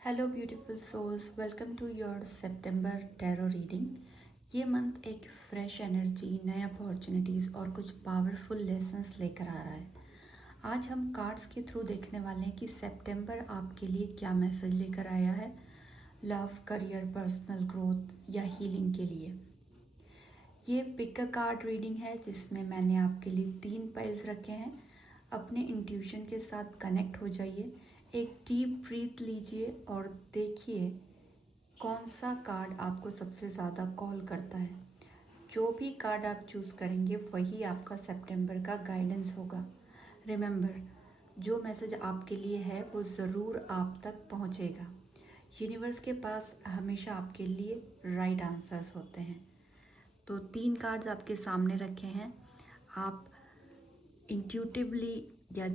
Hello beautiful souls, welcome to your September tarot reading. ये month एक fresh energy, नए opportunities और कुछ पावरफुल लेसन्स लेकर आ रहा है। आज हम कार्ड्स के थ्रू देखने वाले हैं कि सितंबर आपके लिए क्या मैसेज लेकर आया है, लव, करियर, पर्सनल ग्रोथ या हीलिंग के लिए। ये पिक अ कार्ड रीडिंग है जिसमें मैंने आपके लिए 3 पाइल्स रखे हैं। अपने इंट्यूशन के साथ कनेक्ट हो जाइए, एक डीप ब्रीथ लीजिए और देखिए कौन सा कार्ड आपको सबसे ज़्यादा कॉल करता है। जो भी कार्ड आप चूज़ करेंगे वही आपका सितंबर का गाइडेंस होगा। रिमेंबर, जो मैसेज आपके लिए है वो ज़रूर आप तक पहुंचेगा। यूनिवर्स के पास हमेशा आपके लिए राइट आंसर्स होते हैं। तो 3 कार्ड्स आपके सामने रखे हैं। आप इंट्यूटिवली, या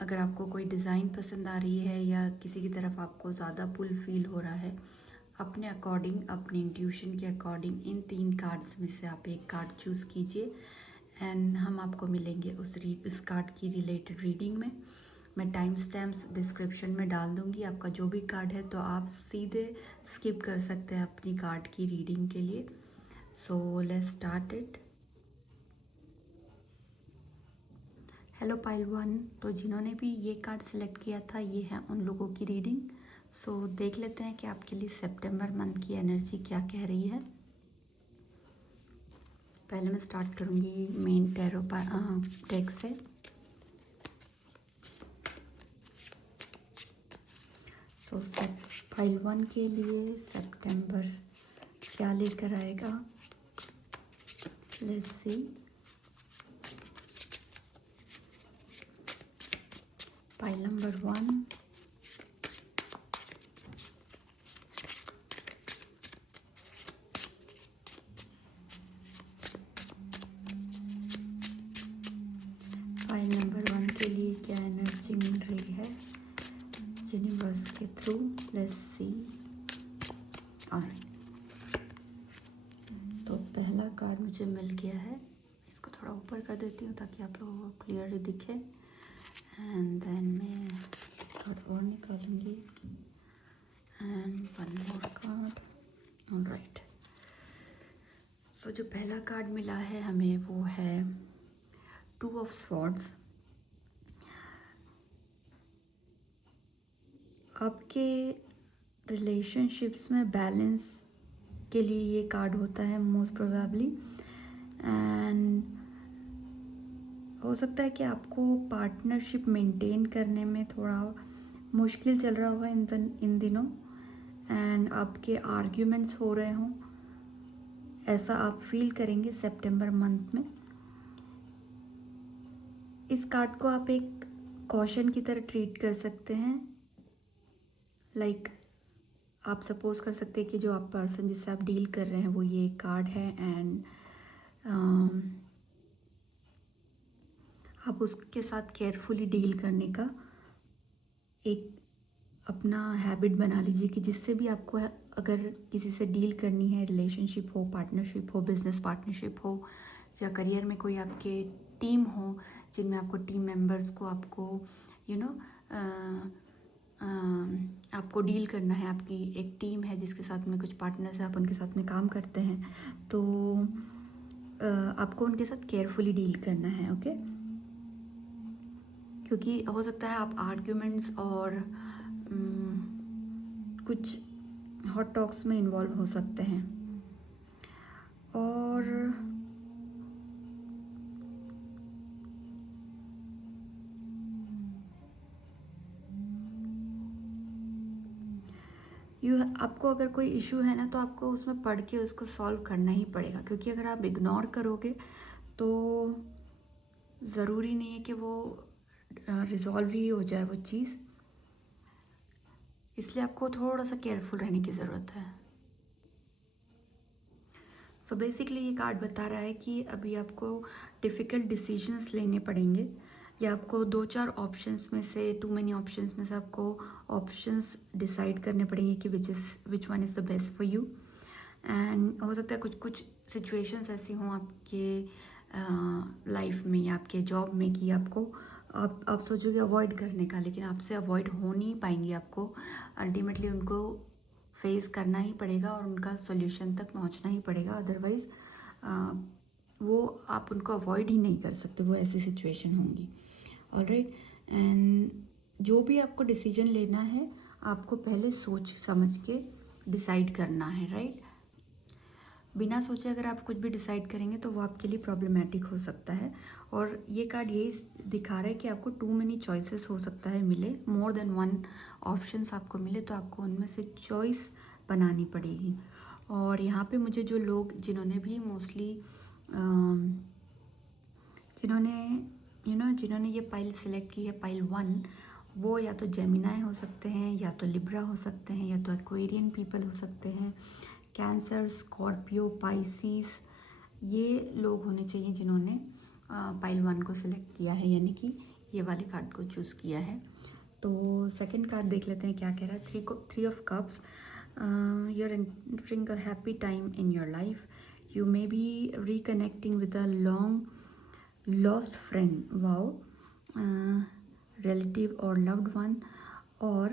अगर आपको कोई डिज़ाइन पसंद आ रही है या किसी की तरफ आपको ज़्यादा पुल फील हो रहा है, अपने अकॉर्डिंग, अपने इंट्यूशन के अकॉर्डिंग इन 3 कार्ड्स में से आप एक कार्ड चूज़ कीजिए एंड हम आपको मिलेंगे उस कार्ड की रिलेटेड रीडिंग में। मैं टाइम स्टैम्प्स डिस्क्रिप्शन में डाल दूँगी। आपका जो भी कार्ड है तो आप सीधे स्किप कर सकते हैं अपनी कार्ड की रीडिंग के लिए। So let's start it. Hello pile 1, तो जिन्होंने भी ये कार्ड सेलेक्ट किया था ये है उन लोगों की रीडिंग। सो देख लेते हैं कि आपके लिए सितंबर मंथ की एनर्जी क्या कह रही है। पहले मैं स्टार्ट करूँगी मेन टैरो डेक से। सो पाइल 1 के लिए सितंबर क्या लेकर आएगा, let's see. Pile number 1, pile number 1 के लिए क्या एनर्जी मिल रही है यूनिवर्स के थ्रू, लेट्स सी। ऑलराइट, तो पहला कार्ड मुझे मिल गया है। इसको थोड़ा ऊपर कर देती हूँ ताकि आप लोगों को क्लियरली दिखे। एंड देन मैं कार्ड और निकालूंगी and one more card. Alright, so जो पहला कार्ड मिला है हमें वो है 2 ऑफ स्वॉर्ड्स। आपके रिलेशनशिप्स में बैलेंस के लिए ये कार्ड होता है मोस्ट प्रोबेबली। एंड हो सकता है कि आपको पार्टनरशिप मेंटेन करने में थोड़ा मुश्किल चल रहा होगा इन दिनों, एंड आपके आर्ग्यूमेंट्स हो रहे हों, ऐसा आप फील करेंगे सितंबर मंथ में। इस कार्ड को आप एक कॉशन की तरह ट्रीट कर सकते हैं। लाइक आप सपोज कर सकते हैं कि जो आप पर्सन जिससे आप डील कर रहे हैं वो ये कार्ड है, एंड आप उसके साथ केयरफुली डील करने का एक अपना हैबिट बना लीजिए कि जिससे भी आपको अगर किसी से डील करनी है, रिलेशनशिप हो, पार्टनरशिप हो, बिजनेस पार्टनरशिप हो, या करियर में कोई आपके टीम हो जिनमें आपको टीम मेंबर्स को आपको आपको डील करना है। आपकी एक टीम है जिसके साथ में कुछ पार्टनर्स हैं, आप उनके साथ में काम करते हैं, तो आपको उनके साथ केयरफुली डील करना है। ओके, क्योंकि हो सकता है आप आर्ग्यूमेंट्स और कुछ हॉट टॉक्स में इन्वॉल्व हो सकते हैं। और आपको अगर कोई इशू है ना तो आपको उसमें पढ़ के उसको सॉल्व करना ही पड़ेगा, क्योंकि अगर आप इग्नोर करोगे तो ज़रूरी नहीं है कि वो रिजॉल्व ही हो जाए वो चीज़। इसलिए आपको थोड़ा सा केयरफुल रहने की ज़रूरत है। सो बेसिकली ये कार्ड बता रहा है कि अभी आपको डिफ़िकल्ट डिसीजंस लेने पड़ेंगे, या आपको 2-4 ऑप्शंस में से, टू मेनी ऑप्शंस में से आपको ऑप्शंस डिसाइड करने पड़ेंगे कि which one is the best for you. And हो सकता है कुछ कुछ सिचुएशंस ऐसी हों आपके लाइफ में या आपके जॉब में कि आपको आप सोचोगे अवॉइड करने का, लेकिन आपसे अवॉइड हो नहीं पाएंगी, आपको अल्टीमेटली उनको फेस करना ही पड़ेगा और उनका सॉल्यूशन तक पहुंचना ही पड़ेगा। अदरवाइज़ वो आप उनको अवॉइड ही नहीं कर सकते, वो ऐसी सिचुएशन होंगी। ऑलराइट, एंड जो भी आपको डिसीजन लेना है आपको पहले सोच समझ के डिसाइड करना है, राइट। बिना सोचे अगर आप कुछ भी डिसाइड करेंगे तो वो आपके लिए प्रॉब्लमेटिक हो सकता है। और ये कार्ड यही दिखा रहा है कि आपको टू मेनी चॉइसेस हो सकता है मिले, मोर देन वन ऑप्शंस आपको मिले, तो आपको उनमें से चॉइस बनानी पड़ेगी। और यहाँ पे मुझे जो लोग जिन्होंने भी मोस्टली जिन्होंने ये पाइल सिलेक्ट की है, पाइल 1, वो या तो जेमिनाई हो सकते हैं, या तो लिब्रा हो सकते हैं, या तो एक्वेरियन पीपल हो सकते हैं, कैंसर, स्कॉर्पियो, पाइसिस, ये लोग होने चाहिए जिन्होंने पाइल 1 को सिलेक्ट किया है, यानी कि ये वाले कार्ड को चूज़ किया है। तो सेकंड कार्ड देख लेते हैं क्या कह रहा है। Three of cups, you are entering a happy time in your life, you may be reconnecting with a long lost friend, wow, relative or loved one, or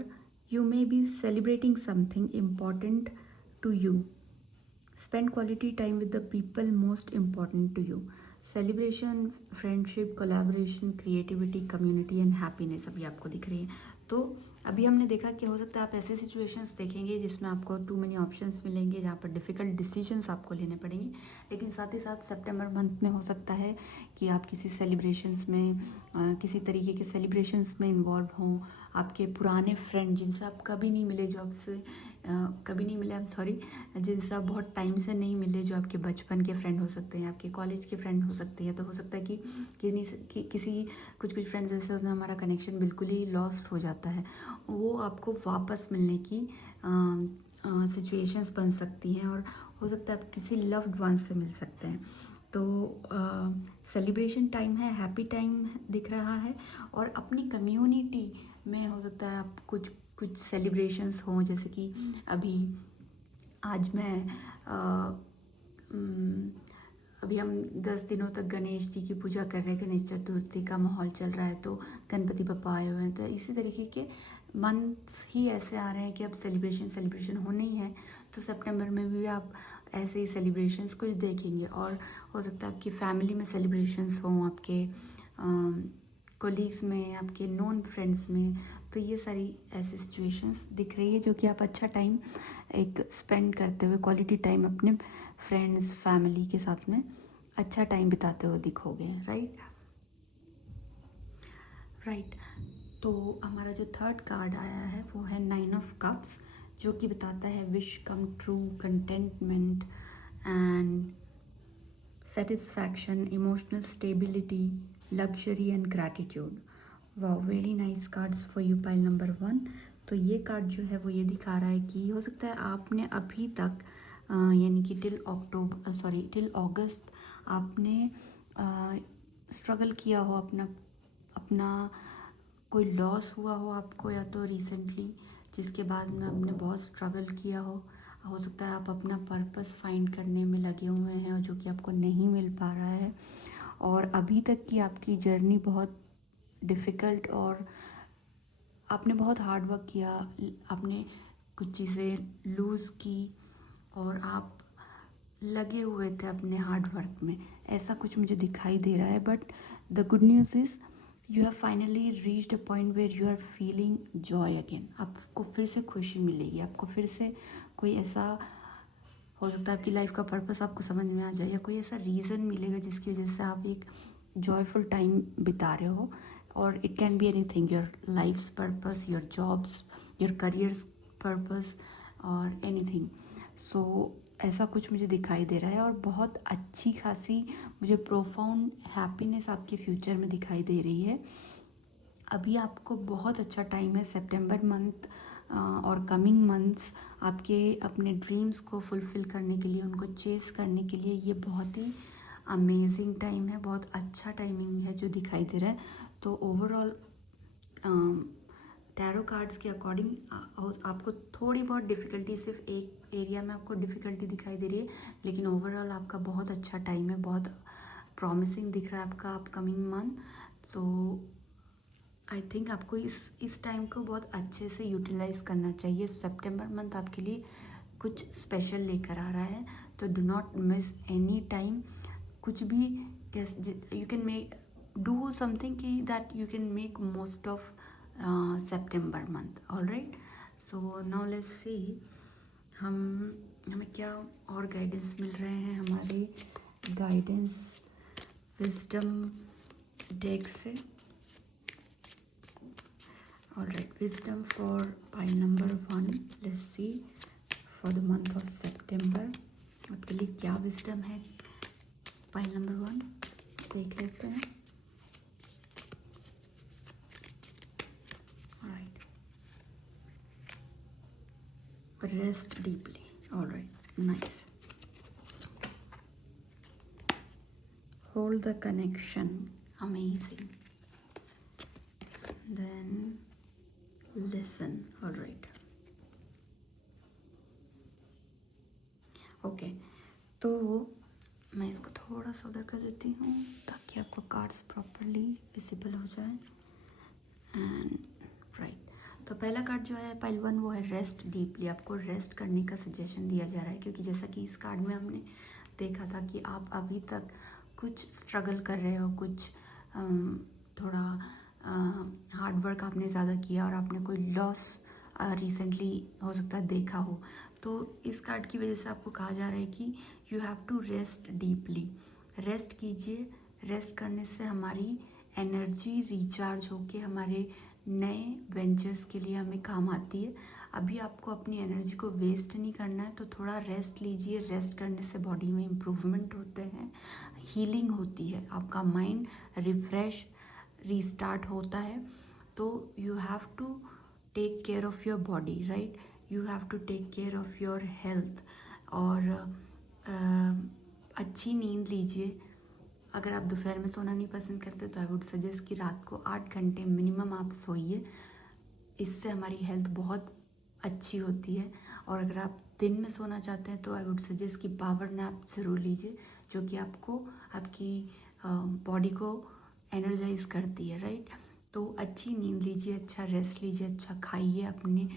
you may be celebrating something important to you. Spend quality time with the people most important to you. Celebration, friendship, collaboration, creativity, community and happiness अभी आपको दिख रही है। तो अभी हमने देखा कि हो सकता है आप ऐसे सिचुएशंस देखेंगे जिसमें आपको टू मेनी ऑप्शंस मिलेंगे, जहाँ पर डिफ़िकल्ट डिसीजंस आपको लेने पड़ेंगे। लेकिन साथ ही साथ सितंबर मंथ में हो सकता है कि आप किसी सेलिब्रेशंस में किसी तरीके के सेलिब्रेशंस में इन्वॉल्व हों। आपके पुराने फ्रेंड जिनसे आप कभी नहीं मिले, जो आपसे कभी नहीं मिले, जिनसे आप बहुत टाइम से नहीं मिले, जो आपके बचपन के फ्रेंड हो सकते हैं, आपके कॉलेज के फ्रेंड हो सकते हैं। तो हो सकता है कि किसी कुछ फ्रेंड्स ऐसे होते हैं हमारा कनेक्शन बिल्कुल ही लॉस्ट हो जाता है, वो आपको वापस मिलने की सिचुएशंस बन सकती हैं, और हो सकता है आप किसी लव्ड वन से मिल सकते हैं। तो सेलिब्रेशन टाइम है, हैप्पी टाइम दिख रहा है। और अपनी कम्युनिटी में हो सकता है आप कुछ सेलिब्रेशंस हों, जैसे कि अभी आज मैं अभी हम 10 दिनों तक गणेश जी की पूजा कर रहे हैं, गणेश चतुर्थी का माहौल चल रहा है, तो गणपति बप्पा आए हुए हैं। तो इसी तरीके के मंथ्स ही ऐसे आ रहे हैं कि अब सेलिब्रेशन होने ही है। तो सितंबर में भी आप ऐसे ही सेलिब्रेशंस कुछ देखेंगे, और हो सकता है आपकी फैमिली में सेलिब्रेशंस हों, आपके कोलीग्स में, आपके नॉन फ्रेंड्स में। तो ये सारी ऐसी सिचुएशंस दिख रही है जो कि आप अच्छा टाइम एक स्पेंड करते हुए, क्वालिटी टाइम अपने फ्रेंड्स फैमिली के साथ में अच्छा टाइम बिताते हुए दिखोगे, राइट। तो हमारा जो थर्ड कार्ड आया है वो है 9 ऑफ कप्स, जो कि बताता है wish come true, containment and satisfaction, emotional stability, luxury and gratitude. वाह, very nice cards for you, pile number 1। तो ये कार्ड जो है वो ये दिखा रहा है कि हो सकता है आपने अभी तक यानी कि टिल अगस्त आपने स्ट्रगल किया हो, अपना कोई लॉस हुआ हो आपको, या तो रिसेंटली, जिसके बाद में आपने बहुत स्ट्रगल किया हो सकता है आप अपना पर्पस फाइंड करने में लगे हुए हैं, जो कि आपको नहीं मिल पा रहा है, और अभी तक की आपकी जर्नी बहुत डिफ़िकल्ट, और आपने बहुत हार्ड वर्क किया, आपने कुछ चीज़ें लूज़ की, और आप लगे हुए थे अपने हार्ड वर्क में, ऐसा कुछ मुझे दिखाई दे रहा है। But the good news is you have finally reached a point where you are feeling joy again. आपको फिर से खुशी मिलेगी, आपको फिर से कोई ऐसा, हो सकता है आपकी लाइफ का पर्पस आपको समझ में आ जाए, या कोई ऐसा रीज़न मिलेगा जिसकी वजह से आप एक जॉयफुल टाइम बिता रहे हो। और it can be anything, your life's purpose, your jobs, your careers purpose, और एनीथिंग। सो ऐसा कुछ मुझे दिखाई दे रहा है, और बहुत अच्छी खासी मुझे प्रोफाउंड हैप्पीनेस आपके फ्यूचर में दिखाई दे रही है। अभी आपको बहुत अच्छा टाइम है, सितंबर मंथ और कमिंग मंथ्स आपके अपने ड्रीम्स को फुलफ़िल करने के लिए, उनको चेस करने के लिए, ये बहुत ही अमेजिंग टाइम है, बहुत अच्छा टाइमिंग है जो दिखाई दे रहा है। तो ओवरऑल टैरो कार्ड्स के अकॉर्डिंग आपको थोड़ी बहुत डिफ़िकल्टी, सिर्फ एक एरिया में आपको डिफ़िकल्टी दिखाई दे रही है, लेकिन ओवरऑल आपका बहुत अच्छा टाइम है, बहुत प्रॉमिसिंग दिख रहा है आपका अपकमिंग मंथ। तो आई थिंक आपको इस टाइम को बहुत अच्छे से यूटिलाइज करना चाहिए। सितंबर मंथ आपके लिए कुछ स्पेशल लेकर आ रहा है, तो do not miss any time. कुछ भी you can make do something कि that you can make most of September month. All right, so now let's see हमें क्या और गाइडेंस मिल रहे हैं हमारे गाइडेंस विजडम डेक से। All right, wisdom for pile number 1. Let's see for the month of September आपके लिए क्या विजडम है पाइल नंबर 1, देख लेते हैं। Alright, rest deeply. Alright, nice. Hold the connection. Amazing. Then listen. All right. Okay, तो मैं इसको थोड़ा सा उधर कर देती हूँ ताकि आपको कार्ड्स प्रॉपरली विजिबल हो जाए। एंड राइट, तो पहला कार्ड जो है पाइल 1 वो है रेस्ट डीपली। आपको रेस्ट करने का सजेशन दिया जा रहा है, क्योंकि जैसा कि इस कार्ड में हमने देखा था कि आप अभी तक कुछ स्ट्रगल कर रहे हो, कुछ थोड़ा हार्ड वर्क आपने ज़्यादा किया और आपने कोई लॉस रिसेंटली हो सकता है देखा हो। तो इस कार्ड की वजह से आपको कहा जा रहा है कि you have to rest deeply. Rest कीजिए। रेस्ट करने से हमारी एनर्जी रिचार्ज होके हमारे नए वेंचर्स के लिए हमें काम आती है। अभी आपको अपनी एनर्जी को वेस्ट नहीं करना है, तो थोड़ा रेस्ट लीजिए। रेस्ट करने से बॉडी में इम्प्रूवमेंट होते हैं, हीलिंग होती है, आपका माइंड रिफ्रेश रीस्टार्ट होता है। तो you have to take care of your body, right. You have to take care of your health. और अच्छी नींद लीजिए। अगर आप दोपहर में सोना नहीं पसंद करते तो आई वुड सजेस्ट कि रात को 8 घंटे मिनिमम आप सोइए। इससे हमारी हेल्थ बहुत अच्छी होती है। और अगर आप दिन में सोना चाहते हैं तो आई वुड सजेस्ट कि पावर नैप ज़रूर लीजिए, जो कि आपको आपकी बॉडी को एनर्जाइज करती है, राइट। तो अच्छी नींद लीजिए, अच्छा रेस्ट लीजिए, अच्छा खाइए, अपने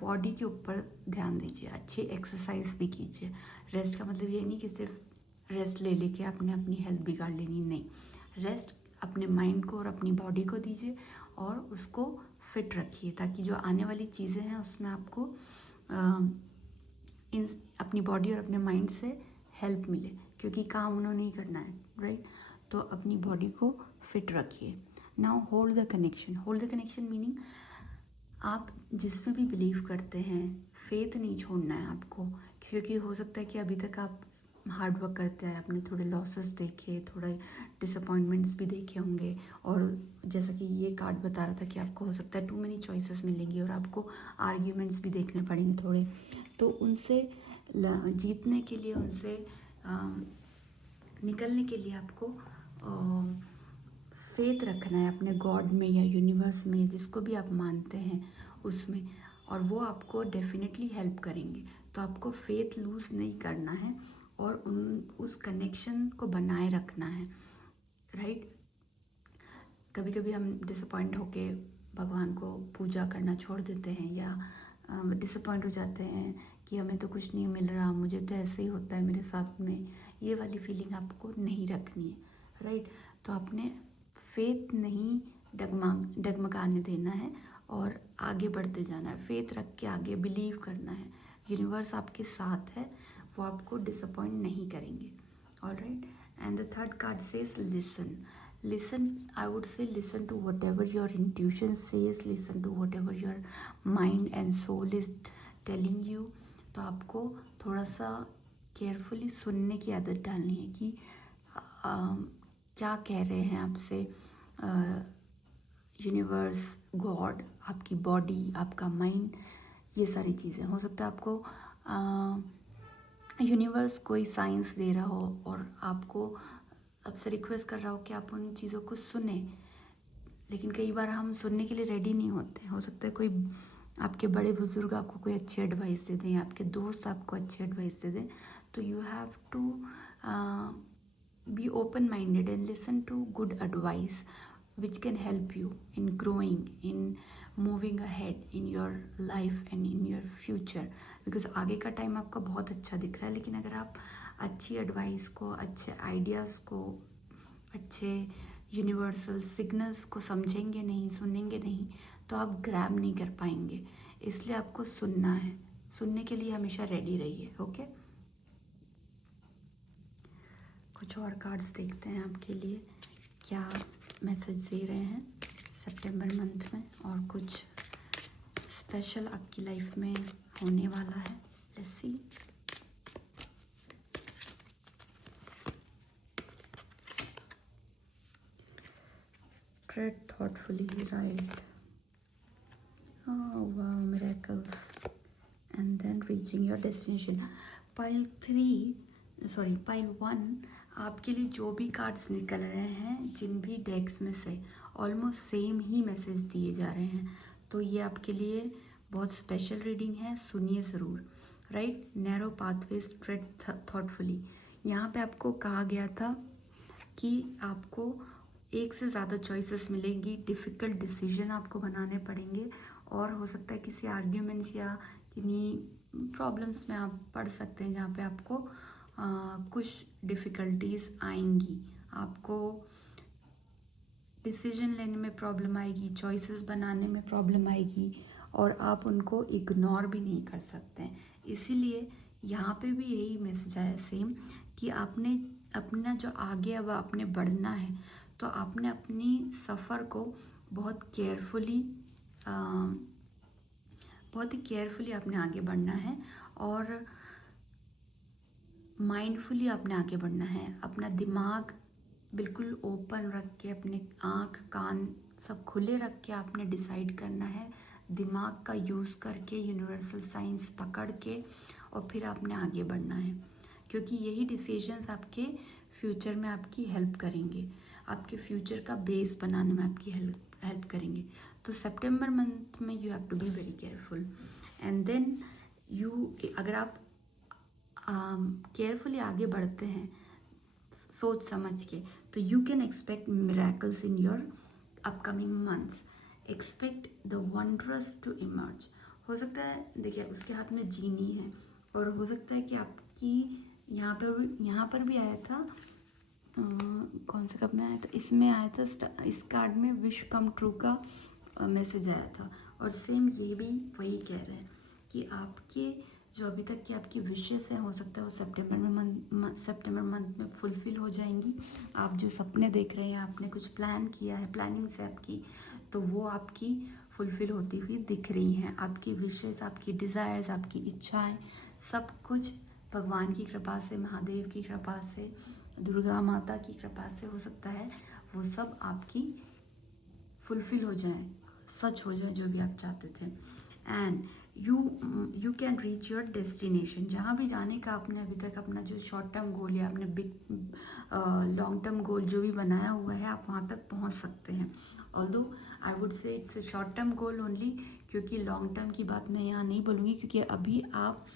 बॉडी के ऊपर ध्यान दीजिए, अच्छी एक्सरसाइज भी कीजिए। रेस्ट का मतलब ये नहीं कि सिर्फ रेस्ट ले लेके आपने अपनी हेल्थ बिगाड़ लेनी, नहीं। रेस्ट अपने माइंड को और अपनी बॉडी को दीजिए और उसको फिट रखिए, ताकि जो आने वाली चीज़ें हैं उसमें आपको इन अपनी बॉडी और अपने माइंड से हेल्प मिले, क्योंकि काम उन्होंने ही करना है, राइट। तो अपनी बॉडी को फिट रखिए। Now hold the connection. Hold the connection meaning आप जिसमें भी बिलीव करते हैं, फेथ नहीं छोड़ना है आपको, क्योंकि हो सकता है कि अभी तक आप हार्ड वर्क करते हैं, आपने थोड़े लॉसेस देखे, थोड़े डिसअपॉइंटमेंट्स भी देखे होंगे। और जैसा कि ये कार्ड बता रहा था कि आपको हो सकता है टू मेनी चॉइसेस मिलेंगी और आपको आर्ग्यूमेंट्स भी देखने पड़ेंगे थोड़े। तो उनसे जीतने के लिए, उनसे निकलने के लिए आपको फेथ रखना है अपने गॉड में या यूनिवर्स में, जिसको भी आप मानते हैं उसमें, और वो आपको डेफिनेटली हेल्प करेंगे। तो आपको फेथ लूज़ नहीं करना है और उस कनेक्शन को बनाए रखना है, राइट। कभी कभी हम डिसअपॉइंट होके भगवान को पूजा करना छोड़ देते हैं, या डिसअपॉइंट हो जाते हैं कि हमें तो कुछ नहीं मिल रहा, मुझे तो ऐसे ही होता है मेरे साथ में। ये वाली फीलिंग आपको नहीं रखनी है, राइट। तो आपने फेथ नहीं डगमगाने देना है और आगे बढ़ते जाना है। फेथ रख के आगे बिलीव करना है। यूनिवर्स आपके साथ है, वो आपको डिसअपॉइंट नहीं करेंगे। Alright, and the third card says listen. Listen, I would say listen to whatever your intuition says, listen to whatever your mind and soul is telling you. तो आपको थोड़ा सा केयरफुली सुनने की आदत डालनी है कि क्या कह रहे हैं आपसे यूनिवर्स, गॉड, आपकी बॉडी, आपका माइंड, ये सारी चीज़ें। हो सकता है आपको यूनिवर्स कोई साइंस दे रहा हो और आपको आपसे रिक्वेस्ट कर रहा हो कि आप उन चीज़ों को सुने, लेकिन कई बार हम सुनने के लिए रेडी नहीं होते। हो सकता है कोई आपके बड़े बुजुर्ग आपको कोई अच्छी एडवाइस दे दें, या आपके दोस्त आपको अच्छी एडवाइस दे दें। तो you have to be open minded and listen to good advice. which can help you in growing, in moving ahead in your life and in your future. Because आगे का टाइम आपका बहुत अच्छा दिख रहा है, लेकिन अगर आप अच्छी एडवाइस को, अच्छे आइडियाज़ को, अच्छे यूनिवर्सल सिग्नल्स को समझेंगे नहीं, सुनेंगे नहीं, तो आप ग्रैब नहीं कर पाएंगे. इसलिए आपको सुनना है. सुनने के लिए हमेशा रेडी रहिए. ओके, कुछ और कार्ड्स देखते हैं आपके लिए क्या मैसेज दे रहे हैं सितंबर मंथ में, और कुछ स्पेशल आपकी लाइफ में होने वाला है. Let's see. Tread thoughtfully, right? Oh wow, miracles. And then reaching your destination. Pile 1, आपके लिए जो भी कार्ड्स निकल रहे हैं जिन भी डेक्स में से, ऑलमोस्ट सेम ही मैसेज दिए जा रहे हैं. तो ये आपके लिए बहुत स्पेशल रीडिंग है, सुनिए ज़रूर. Right, narrow pathways, trade thoughtfully. यहाँ पे आपको कहा गया था कि आपको एक से ज़्यादा चॉइसेस मिलेंगी, डिफ़िकल्ट डिसीजन आपको बनाने पड़ेंगे, और हो सकता है किसी आर्ग्यूमेंट्स या किन्हीं प्रॉब्लम्स में आप पढ़ सकते हैं जहाँ पे आपको कुछ डिफ़िकल्टीज आएंगी. आपको डिसीजन लेने में प्रॉब्लम आएगी, चॉइसेस बनाने में प्रॉब्लम आएगी, और आप उनको इग्नोर भी नहीं कर सकते हैं. इसीलिए यहाँ पे भी यही मैसेज आया सेम, कि आपने अपना जो आगे अब आपने बढ़ना है, तो आपने अपनी सफ़र को बहुत ही केयरफुली आपने आगे बढ़ना है, और माइंडफुली आपने आगे बढ़ना है. अपना दिमाग बिल्कुल ओपन रख के, अपने आँख कान सब खुले रख के आपने डिसाइड करना है, दिमाग का यूज़ करके, यूनिवर्सल साइंस पकड़ के, और फिर आपने आगे बढ़ना है. क्योंकि यही डिसीजंस आपके फ्यूचर में आपकी हेल्प करेंगे, आपके फ्यूचर का बेस बनाने में आपकी हेल्प करेंगे. तो सितंबर मंथ में you have to be very careful. And then अगर आप केयरफुली आगे बढ़ते हैं सोच समझ के, तो you can expect miracles in your upcoming months. Expect the wondrous to emerge. हो सकता है, देखिए उसके हाथ में जीनी है, और हो सकता है कि आपकी यहाँ पर भी आया था, कौन से कप में आया था, इसमें आया था, इस कार्ड में विश कम ट्रू का मैसेज आया था. और सेम ये भी वही कह रहे हैं कि आपके जो अभी तक की आपकी विशेस हैं, हो सकता है वो सितंबर मंथ में फुलफिल हो जाएंगी. आप जो सपने देख रहे हैं, आपने कुछ प्लान किया है, प्लानिंग्स है आपकी, तो वो आपकी फुलफिल होती हुई दिख रही हैं. आपकी विशेस, आपकी डिज़ायर्स, आपकी इच्छाएं, सब कुछ भगवान की कृपा से, महादेव की कृपा से, दुर्गा माता की कृपा से, हो सकता है वो सब आपकी फुलफिल हो जाए, सच हो जाए जो भी आप चाहते थे. And you can reach your destination. जहाँ भी जाने का आपने अभी तक अपना जो शॉर्ट टर्म गोल या आपने बिग लॉन्ग टर्म गोल जो भी बनाया हुआ है, आप वहाँ तक पहुँच सकते हैं. Although I would say it's a short term goal only, क्योंकि लॉन्ग टर्म की बात मैं यहाँ नहीं बोलूँगी, क्योंकि अभी आप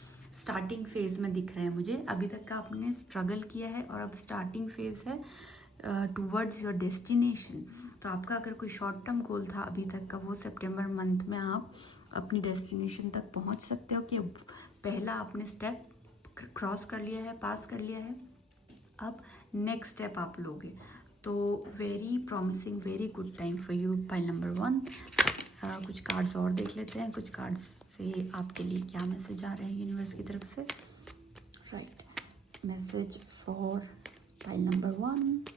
स्टार्टिंग फेज़ में दिख रहे हैं मुझे. अभी तक का आपने स्ट्रगल किया है, और अब स्टार्टिंग फेज़ है टूवर्ड्स योर डेस्टिनेशन. तो आपका अगर कोई शॉर्ट टर्म गोल था अभी तक का, वो सितंबर मंथ में आप अपनी डेस्टिनेशन तक पहुंच सकते हो. कि पहला आपने स्टेप क्रॉस कर लिया है, पास कर लिया है, अब नेक्स्ट स्टेप आप लोगे. तो very promising, very good time for you. Pile number 1. कुछ कार्ड्स और देख लेते हैं, कुछ कार्ड्स से आपके लिए क्या मैसेज आ रहे हैं यूनिवर्स की तरफ से. Right, message for pile number 1.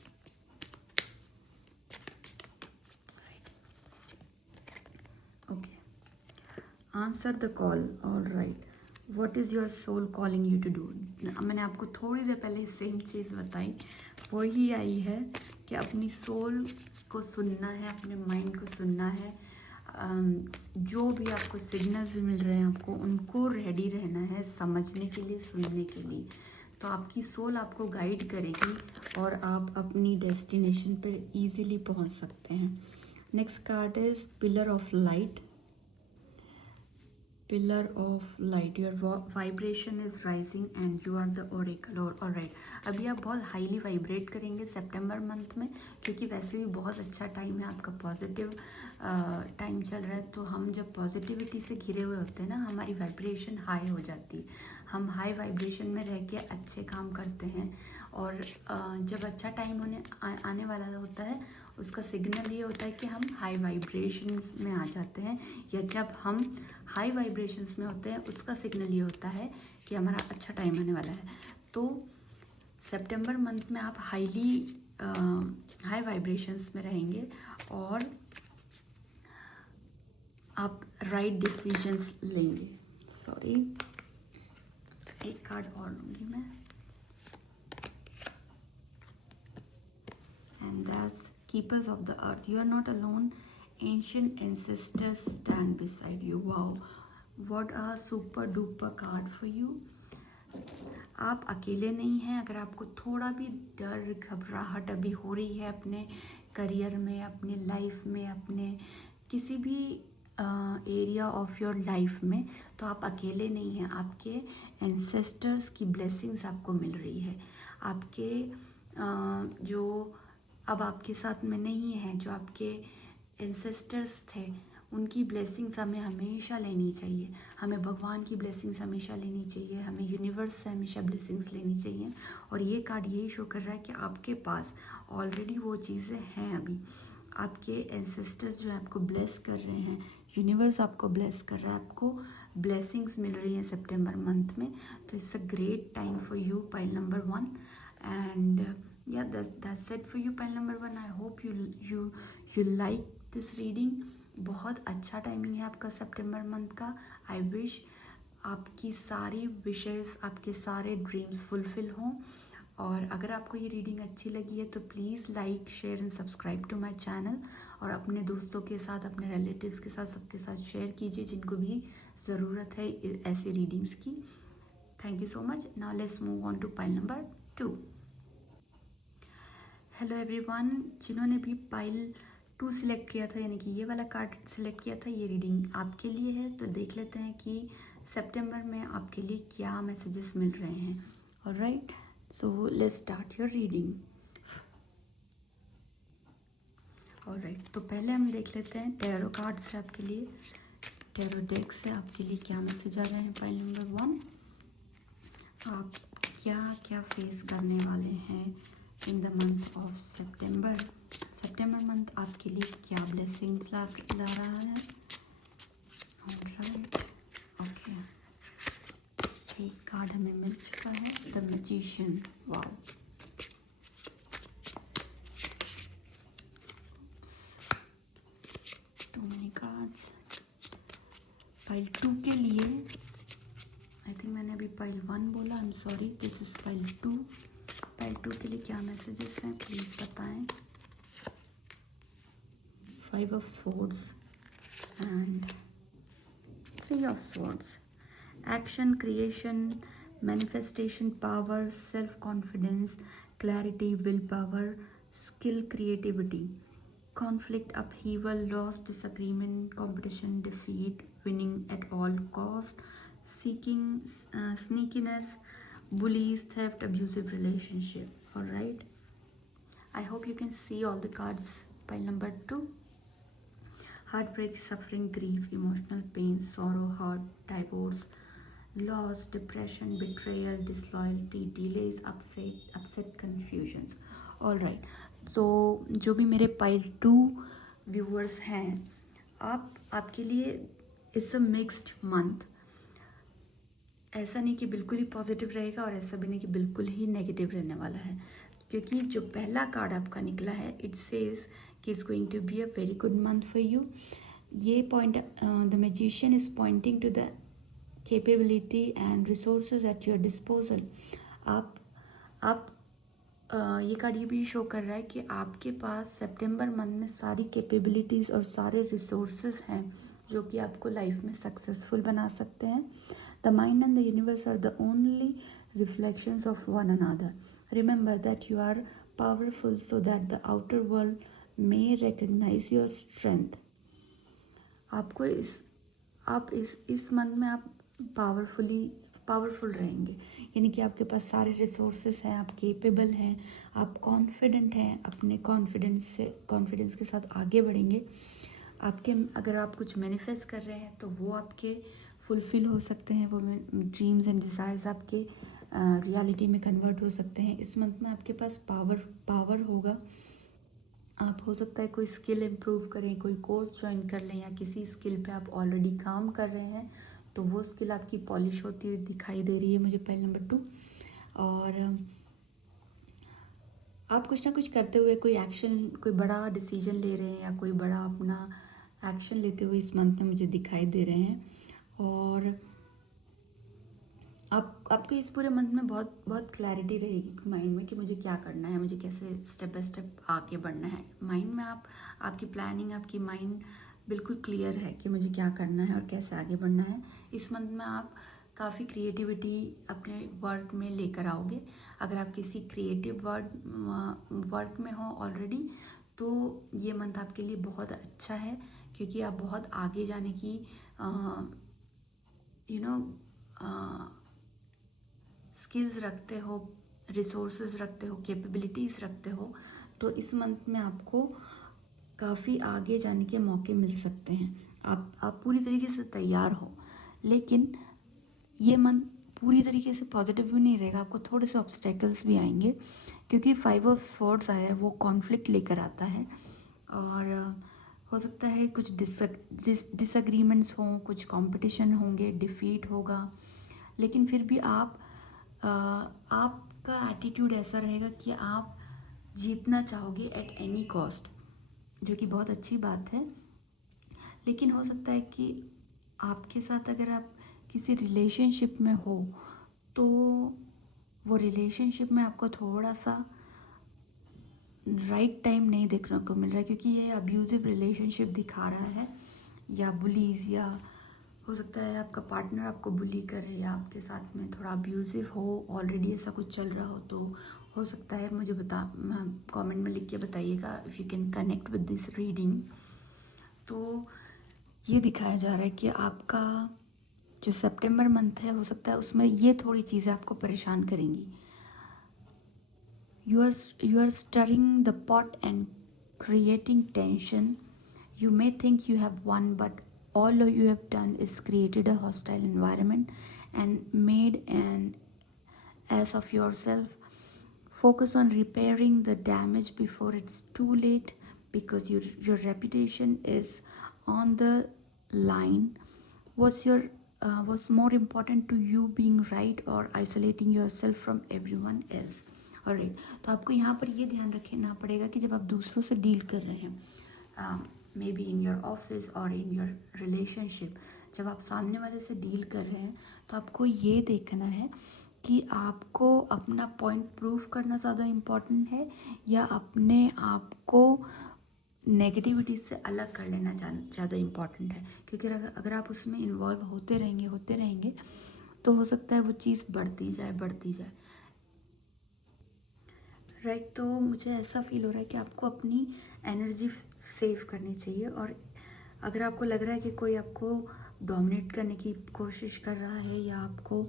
Answer the call. All right, what is your soul calling you to do. मैंने आपको थोड़ी देर पहले सेम चीज़ बताई, वही आई है कि अपनी सोल को सुनना है, अपने माइंड को सुनना है. जो भी आपको सिग्नल्स मिल रहे हैं, आपको उनको रेडी रहना है, समझने के लिए, सुनने के लिए. तो आपकी सोल आपको गाइड करेगी, और आप अपनी डेस्टिनेशन पर ईजिली पहुंच सकते हैं. Next card is pillar of light. pillar of light, your vibration is rising and you are the oracle. और ऑलराइट अभी आप बहुत हाईली वाइब्रेट करेंगे सितंबर मंथ में, क्योंकि वैसे भी बहुत अच्छा टाइम है आपका, पॉजिटिव टाइम चल रहा है। तो हम जब पॉजिटिविटी से घिरे हुए होते हैं ना, हमारी वाइब्रेशन हाई हो जाती है, हम हाई वाइब्रेशन में रह के अच्छे काम करते हैं। और जब अच्छा टाइम आने वाला होता है, उसका सिग्नल ये होता है कि हम हाई वाइब्रेशंस में आ जाते हैं, या जब हम हाई वाइब्रेशंस में होते हैं उसका सिग्नल ये होता है कि हमारा अच्छा टाइम आने वाला है। तो सितंबर मंथ में आप हाई वाइब्रेशंस में रहेंगे और आप राइट डिसीजंस लेंगे। सॉरी, एक कार्ड और लूँगी मैं, and that's keepers of the earth. You are not alone, ancient ancestors stand beside you. Wow, what a super duper card for you. आप अकेले नहीं हैं। अगर आपको थोड़ा भी डर घबराहट अभी हो रही है अपने करियर में, अपने लाइफ में, अपने किसी भी एरिया ऑफ योर लाइफ में, तो आप अकेले नहीं हैं। आपके एंसेस्टर्स की ब्लेसिंग्स आपको मिल रही है। आपके जो अब आपके साथ में नहीं है, जो आपके एंसेस्टर्स थे, उनकी ब्लेसिंग्स हमें हमेशा लेनी चाहिए। हमें भगवान की ब्लेसिंग्स हमेशा लेनी चाहिए, हमें यूनिवर्स से हमेशा ब्लेसिंग्स लेनी चाहिए। और ये कार्ड यही शो कर रहा है कि आपके पास ऑलरेडी वो चीज़ें हैं। अभी आपके एंसेस्टर्स जो है आपको ब्लेस कर रहे हैं, यूनिवर्स आपको ब्लेस कर रहा है, आपको ब्लेसिंग्स मिल रही हैं सितंबर मंथ में। तो it's a great time for you, pile number 1। And yeah, that's it for you, pile number 1. I hope you like this reading. बहुत अच्छा टाइमिंग है आपका सितंबर मंथ का। आई विश आपकी सारी विशेस, आपके सारे ड्रीम्स फुलफिल हों। और अगर आपको ये रीडिंग अच्छी लगी है तो please like, share and subscribe to my channel, और अपने दोस्तों के साथ, अपने रिलेटिव्स के साथ, सबके साथ शेयर कीजिए जिनको भी ज़रूरत है ऐसी रीडिंग्स की। Thank you so much. Now let's move on to pile number 2। Hello everyone, जिन्होंने भी पाइल 2 सिलेक्ट किया था, यानी कि ये वाला कार्ड सिलेक्ट किया था, ये रीडिंग आपके लिए है। तो देख लेते हैं कि सितंबर में आपके लिए क्या मैसेजेस मिल रहे हैं। Alright, so let's start your reading. Alright, तो पहले हम देख लेते हैं टैरो कार्ड से आपके लिए, टैरो डेक से आपके लिए क्या मैसेज आ रहे हैं। पाइल नंबर 1, आप क्या क्या फेस करने वाले हैं in the month of September. September month आपके लिए क्या ब्लेसिंग्स ला रहा है। ऑलराइट, ओके, एक कार्ड हमें मिल चुका है, the magician. Wow, too many cards. Pile 2 के लिए आई थिंक मैंने अभी पाइल 1 बोला, I am sorry, this is pile 2। Pile 2 के लिए क्या मैसेजेस हैं प्लीज़ बताएं। 5 of swords and 3 of swords. Action, creation, manifestation, power, self-confidence, clarity, willpower, skill, creativity, conflict, upheaval, loss, disagreement, competition, defeat, winning at all cost, seeking, sneakiness, bullies, theft, abusive relationship. All right, I hope you can see all the cards. Pile number 2. Heartbreak, suffering, grief, emotional pain, sorrow, hurt, divorce, loss, depression, betrayal, disloyalty, delays, upset, confusions. All right, तो जो भी मेरे pile 2 viewers हैं, आपके लिए it's a mixed month. ऐसा नहीं कि बिल्कुल ही पॉजिटिव रहेगा और ऐसा भी नहीं कि बिल्कुल ही नेगेटिव रहने वाला है, क्योंकि जो पहला कार्ड आपका निकला है, इट सेज कि is going to be a very good month for you. ये point, the magician is pointing to the capability and resources at your disposal. ये कार्ड ये भी शो कर रहा है कि आपके पास सितंबर मंथ में सारी कैपेबिलिटीज़ और सारे रिसोर्सेज हैं जो कि आपको लाइफ में सक्सेसफुल बना सकते हैं। The mind and the universe are the only reflections of one another. Remember that you are powerful so that the outer world may recognize your strength. आप इस मंथ में आप पावरफुल रहेंगे, यानी कि आपके पास सारे रिसोर्सेस हैं, आप केपेबल हैं, आप कॉन्फिडेंट हैं, अपने कॉन्फिडेंस के साथ आगे बढ़ेंगे। आपके अगर आप कुछ मैनिफेस्ट कर रहे हैं तो वो आपके फुलफिल हो सकते हैं, वो ड्रीम्स एंड डिज़ायर्स आपके रियलिटी में कन्वर्ट हो सकते हैं। इस मंथ में आपके पास पावर होगा। आप हो सकता है कोई स्किल इम्प्रूव करें, कोई कोर्स ज्वाइन कर लें, या किसी स्किल पे आप ऑलरेडी काम कर रहे हैं तो वो स्किल आपकी पॉलिश होती हुई दिखाई दे रही है मुझे, पहले नंबर 2। और आप कुछ ना कुछ करते हुए कोई बड़ा डिसीजन ले रहे हैं या कोई बड़ा अपना एक्शन लेते हुए इस मंथ में मुझे दिखाई दे रहे हैं। और आपके इस पूरे मंथ में बहुत क्लैरिटी रहेगी माइंड में कि मुझे क्या करना है, मुझे कैसे स्टेप बाय स्टेप आगे बढ़ना है। माइंड में आपकी प्लानिंग, आपकी माइंड बिल्कुल क्लियर है कि मुझे क्या करना है और कैसे आगे बढ़ना है। इस मंथ में आप काफ़ी क्रिएटिविटी अपने वर्क में लेकर आओगे। अगर आप किसी क्रिएटिव वर्क में हो ऑलरेडी तो ये मंथ आपके लिए बहुत अच्छा है, क्योंकि आप बहुत आगे जाने की स्किल्स रखते हो, रिसोर्सेज रखते हो, कैपेबिलिटीज़ रखते हो। तो इस मंथ में आपको काफ़ी आगे जाने के मौके मिल सकते हैं। आप पूरी तरीके से तैयार हो, लेकिन ये मंथ पूरी तरीके से पॉजिटिव भी नहीं रहेगा, आपको थोड़े से ऑब्स्टेकल्स भी आएंगे, क्योंकि 5 ऑफ स्वॉर्ड्स आया है, वो कॉन्फ्लिक्ट लेकर आता है। और हो सकता है कुछ डिसएग्रीमेंट्स हों, कुछ कंपटीशन होंगे, डिफीट होगा, लेकिन फिर भी आपका एटीट्यूड ऐसा रहेगा कि आप जीतना चाहोगे एट एनी कॉस्ट, जो कि बहुत अच्छी बात है। लेकिन हो सकता है कि आपके साथ अगर आप किसी रिलेशनशिप में हो तो वो रिलेशनशिप में आपको थोड़ा सा राइट टाइम नहीं देखने को मिल रहा है, क्योंकि ये अब्यूजिव रिलेशनशिप दिखा रहा है, या बुलीज, या हो सकता है आपका पार्टनर आपको बुली करे या आपके साथ में थोड़ा अब्यूजिव हो, ऑलरेडी ऐसा कुछ चल रहा हो। तो हो सकता है, मुझे कमेंट में लिख के बताइएगा if you can connect with this reading. तो ये दिखाया जा रहा है कि आपका जो सितंबर मंथ है, हो सकता है उसमें ये थोड़ी चीज़ें आपको परेशान करेंगी। You are stirring the pot and creating tension. You may think you have won, but all you have done is created a hostile environment and made an ass of yourself. Focus on repairing the damage before it's too late, because your reputation is on the line. Was more important to you being right or isolating yourself from everyone else? Alright, तो आपको यहाँ पर ये ध्यान रखना पड़ेगा कि जब आप दूसरों से डील कर रहे हैं, may be in your office और इन योर रिलेशनशिप, जब आप सामने वाले से डील कर रहे हैं तो आपको ये देखना है कि आपको अपना पॉइंट प्रूव करना ज़्यादा इम्पॉर्टेंट है या अपने आप को नेगेटिविटी से अलग कर लेना ज़्यादा इम्पॉर्टेंट है। क्योंकि अगर आप उसमें इन्वॉल्व होते रहेंगे तो हो सकता है वो चीज़ बढ़ती जाए। राइट, तो मुझे ऐसा फील हो रहा है कि आपको अपनी एनर्जी सेव करनी चाहिए। और अगर आपको लग रहा है कि कोई आपको डोमिनेट करने की कोशिश कर रहा है या आपको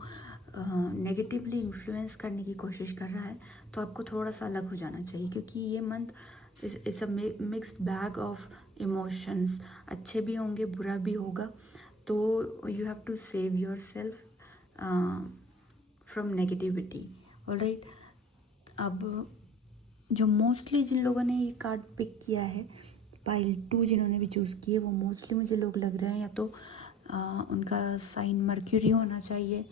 नेगेटिवली इन्फ्लुएंस करने की कोशिश कर रहा है, तो आपको थोड़ा सा अलग हो जाना चाहिए, क्योंकि ये month it's a mixed bag of emotions, अच्छे भी होंगे, बुरा भी होगा। तो you have to save yourself from negativity. Alright, अब जो मोस्टली जिन लोगों ने ये कार्ड पिक किया है, पाइल 2 जिन्होंने भी चूज़ किए, वो मोस्टली मुझे लोग लग रहे हैं या तो उनका साइन मर्क्यूरी होना चाहिए,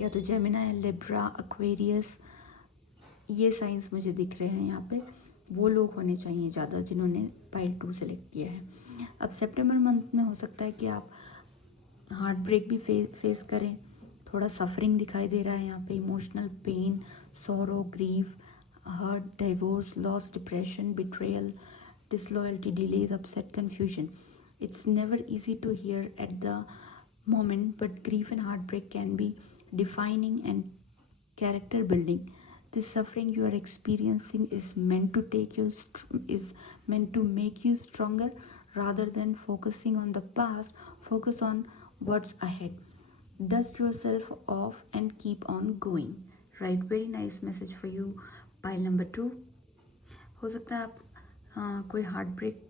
या तो जेमिनी, लिब्रा, एक्वेरियस, ये साइंस मुझे दिख रहे हैं यहाँ पे। वो लोग होने चाहिए ज़्यादा जिन्होंने पाइल 2 सेलेक्ट किया है। अब सितंबर मंथ में हो सकता है कि आप हार्ट ब्रेक भी फेस करें, थोड़ा सफरिंग दिखाई दे रहा है यहाँ पे, इमोशनल पेन, सोरो, grief, hurt, divorce, loss, depression, betrayal, disloyalty, delays, upset, confusion. It's never easy to hear at the moment, but grief and heartbreak can be defining and character building. This suffering you are experiencing is meant to make you stronger. Rather than focusing on the past, focus on what's ahead. Dust yourself off and keep on going. Right, very nice message for you. Pile number 2. हो सकता है आप कोई heart break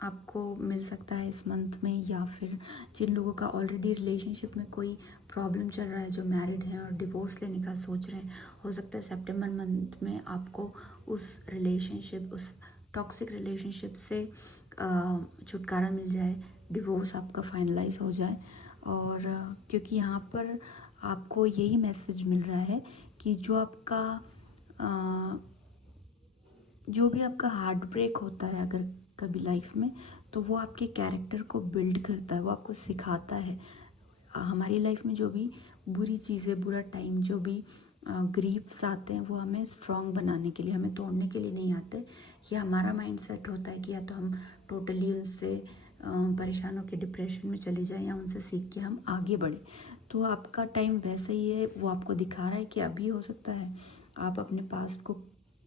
आपको मिल सकता है इस month में, या फिर जिन लोगों का ऑलरेडी रिलेशनशिप में कोई प्रॉब्लम चल रहा है, जो मैरिड हैं और डिवोर्स लेने का सोच रहे हैं, हो सकता है सितंबर मंथ में आपको उस रिलेशनशिप, उस टॉक्सिक रिलेशनशिप से छुटकारा मिल जाए, डिवोर्स आपका फाइनलाइज हो जाए। और क्योंकि यहाँ पर आपको यही मैसेज मिल रहा है कि जो भी आपका हार्ट ब्रेक होता है अगर कभी लाइफ में, तो वो आपके कैरेक्टर को बिल्ड करता है, वो आपको सिखाता है। हमारी लाइफ में जो भी बुरी चीज़ें, बुरा टाइम, जो भी ग्रीफ्स आते हैं, वो हमें स्ट्रॉन्ग बनाने के लिए, हमें तोड़ने के लिए नहीं आते। ये हमारा माइंड सेट होता है कि या तो हम टोटली उनसे परेशान होकर डिप्रेशन में चले जाएं, या उनसे सीख के हम आगे बढ़ें। तो आपका टाइम वैसे ही है, वो आपको दिखा रहा है कि अभी हो सकता है आप अपने पास्ट को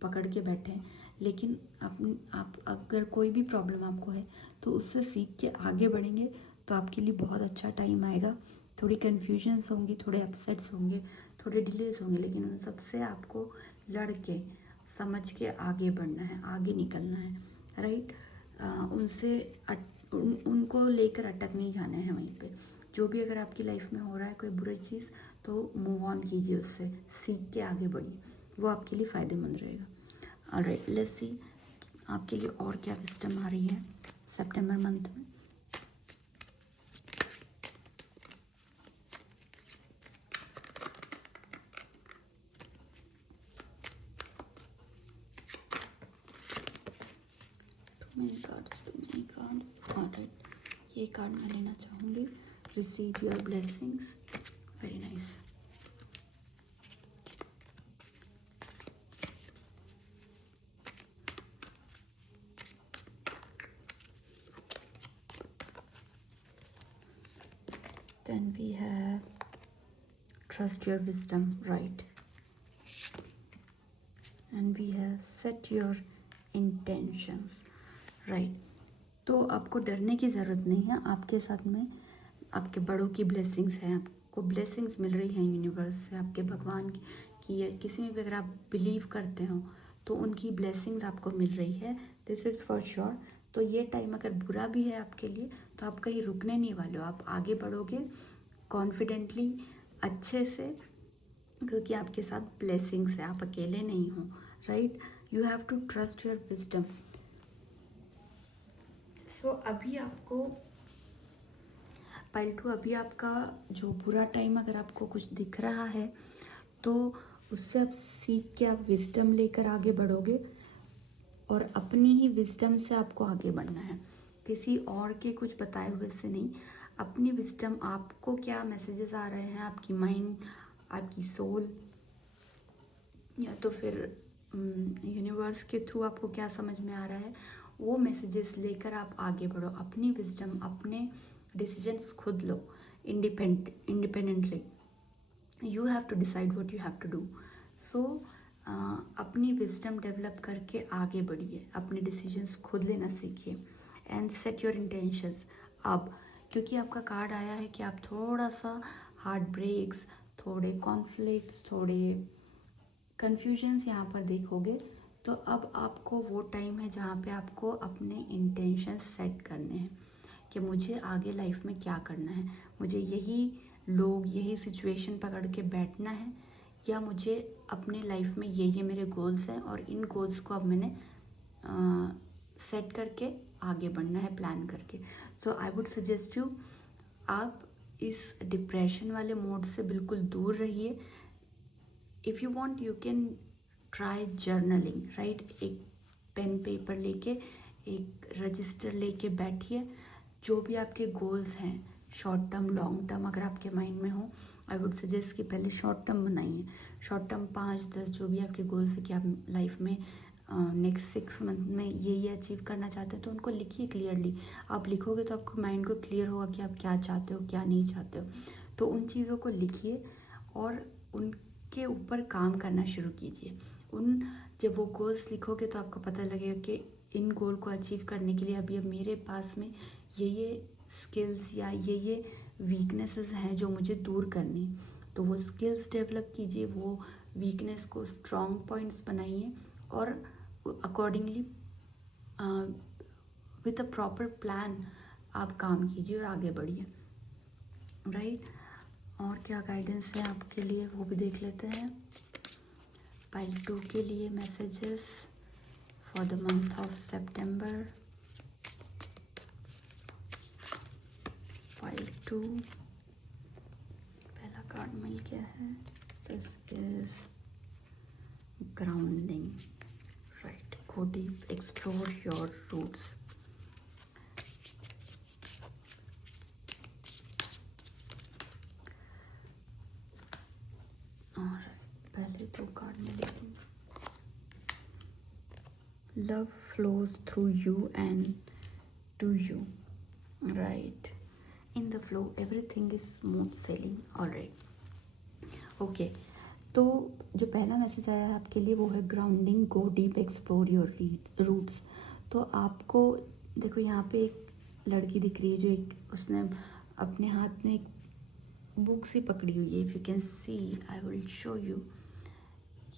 पकड़ के बैठें, लेकिन आप अगर कोई भी प्रॉब्लम आपको है तो उससे सीख के आगे बढ़ेंगे तो आपके लिए बहुत अच्छा टाइम आएगा। थोड़ी कन्फ्यूजन्स होंगी, थोड़े अपसेट्स होंगे, थोड़े डिलेज होंगे, लेकिन उन सब से आपको लड़ के, समझ के आगे बढ़ना है, आगे निकलना है। राइट, उनको लेकर अटक नहीं जाना है वहीं पे। जो भी अगर आपकी लाइफ में हो रहा है कोई बुरी चीज़, तो मूव ऑन कीजिए, उससे सीख के आगे बढ़िए, वो आपके लिए फ़ायदेमंद रहेगा। ऑलराइट, लेट्स सी आपके लिए और क्या विस्डम आ रही है सितंबर मंथ में। Too many cards. ऑलराइट, ये कार्ड मैं लेना चाहूँगी। Receive your blessings. Very nice. Then we have trust your wisdom, right? And we have set your intentions, right? तो आपको डरने की ज़रूरत नहीं है, आपके साथ में आपके बड़ों की ब्लेसिंग्स हैं, आपको ब्लेसिंग्स मिल रही हैं यूनिवर्स से, आपके भगवान की, या किसी में भी अगर आप बिलीव करते हो तो उनकी ब्लेसिंग्स आपको मिल रही है। This is for sure. तो ये टाइम अगर बुरा भी है आपके लिए, तो आप कहीं रुकने नहीं वाले हो, आप आगे बढ़ोगे कॉन्फिडेंटली, अच्छे से, क्योंकि आपके साथ ब्लेसिंग्स है, आप अकेले नहीं हो। Right, you have to trust your wisdom. So अभी आपको पाइल 2, अभी आपका जो बुरा टाइम अगर आपको कुछ दिख रहा है तो उससे आप सीख के आप विजडम लेकर आगे बढ़ोगे, और अपनी ही विजडम से आपको आगे बढ़ना है, किसी और के कुछ बताए हुए से नहीं। अपनी विजडम, आपको क्या मैसेजेस आ रहे हैं, आपकी माइंड, आपकी सोल, या तो फिर यूनिवर्स के थ्रू आपको क्या समझ में आ रहा है, वो मैसेजेस लेकर आप आगे बढ़ो। अपनी विजडम, अपने डिसीजंस खुद लो, independently. You have to decide what you have to do. So अपनी विजडम डेवलप करके आगे बढ़िए, अपने डिसीजंस खुद लेना सीखिए, एंड सेट योर इंटेंशंस। अब क्योंकि आपका कार्ड आया है कि आप थोड़ा सा हार्ट ब्रेक्स, थोड़े कॉन्फ्लिक्ट्स, थोड़े कन्फ्यूजन्स यहाँ पर देखोगे, तो अब आपको वो टाइम है जहाँ पे आपको अपने इंटेंशंस सेट करने हैं कि मुझे आगे लाइफ में क्या करना है, मुझे यही लोग, यही सिचुएशन पकड़ के बैठना है, या मुझे अपने लाइफ में ये मेरे गोल्स हैं और इन गोल्स को अब मैंने सेट करके आगे बढ़ना है, प्लान करके। सो आई वुड सजेस्ट यू, आप इस डिप्रेशन वाले मोड से बिल्कुल दूर रहिए। If you want you can try journaling, right? एक पेन पेपर लेके, एक रजिस्टर लेके बैठिए, जो भी आपके गोल्स हैं, शॉर्ट टर्म, लॉन्ग टर्म, अगर आपके माइंड में हो, आई वुड सजेस्ट कि पहले शॉर्ट टर्म बनाइए। शॉर्ट टर्म 5-10 जो भी आपके गोल्स है कि आप लाइफ में नेक्स्ट 6 मंथ में ये अचीव करना चाहते हैं, तो उनको लिखिए क्लियरली। आप लिखोगे तो आपको माइंड को क्लियर होगा कि आप क्या चाहते हो, क्या नहीं चाहते हो। तो उन चीज़ों को लिखिए और उनके ऊपर काम करना शुरू कीजिए। जब वो गोल्स लिखोगे तो आपको पता लगेगा कि इन गोल को अचीव करने के लिए अभी अब मेरे पास में ये स्किल्स या ये वीकनेसेस हैं जो मुझे दूर करनी, तो वो स्किल्स डेवलप कीजिए, वो वीकनेस को स्ट्रॉन्ग पॉइंट्स बनाइए और accordingly with a proper plan आप काम कीजिए और आगे बढ़िए, राइट। और क्या गाइडेंस है आपके लिए वो भी देख लेते हैं। पाइल 2 के लिए messages for the month of September. Pile 2 पहला कार्ड मिल गया है, this is grounding, right. Go deep, explore your roots. और पहले तो कार्ड मिले, love flows through you and to you, right. In the flow everything is smooth sailing, alright. Okay, तो जो पहला मैसेज आया है आपके लिए वो है grounding, go deep, explore your roots. तो आपको देखो यहाँ पे एक लड़की दिख रही है जो एक उसने अपने हाथ में एक बुक सी पकड़ी हुई है। If you can see, I will show you.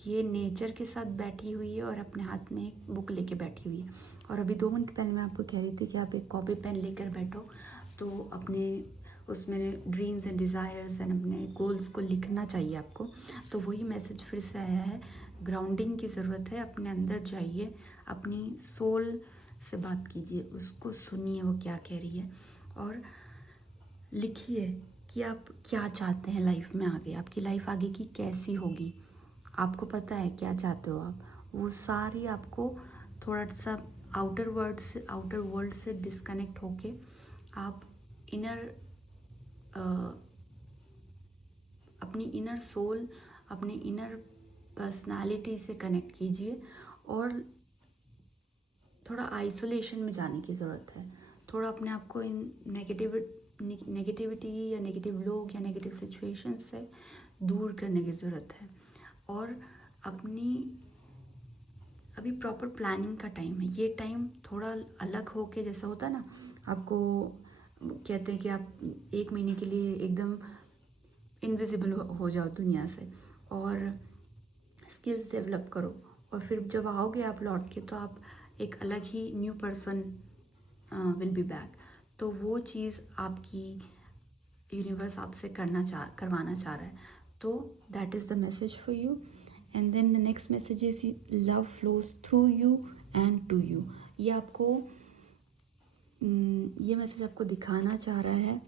ये नेचर के साथ बैठी हुई है और अपने हाथ में एक बुक लेके बैठी हुई है। और अभी 2 मिनट पहले मैं आपको कह रही थी कि आप एक कॉपी पेन लेकर बैठो, तो अपने उसमें ड्रीम्स एंड डिज़ायर्स एंड अपने गोल्स को लिखना चाहिए आपको। तो वही मैसेज फिर से आया है, ग्राउंडिंग की ज़रूरत है, अपने अंदर जाइए, अपनी सोल से बात कीजिए, उसको सुनिए वो क्या कह रही है, और लिखिए कि आप क्या चाहते हैं लाइफ में आगे, आपकी लाइफ आगे की कैसी होगी, आपको पता है क्या चाहते हो आप। वो सारी आपको थोड़ा सा आउटर वर्ल्ड से डिस्कनेक्ट होके आप इनर अपनी इनर सोल, अपनी इनर पर्सनालिटी से कनेक्ट कीजिए। और थोड़ा आइसोलेशन में जाने की ज़रूरत है, थोड़ा अपने आप को इन नेगेटिविटी या नेगेटिव लोग या नेगेटिव सिचुएशन से दूर करने की ज़रूरत है। और अपनी अभी प्रॉपर प्लानिंग का टाइम है, ये टाइम थोड़ा अलग हो के, जैसा होता है ना, आपको कहते हैं कि आप 1 महीने के लिए एकदम इनविजिबल हो जाओ दुनिया से और स्किल्स डेवलप करो, और फिर जब आओगे आप लौट के तो आप एक अलग ही new person will be back. तो वो चीज़ आपकी यूनिवर्स आपसे करवाना चाह रहा है। तो that is the message for you. And then the next message is love flows through you and to you. ये आपको ये मैसेज आपको दिखाना चाह रहा है,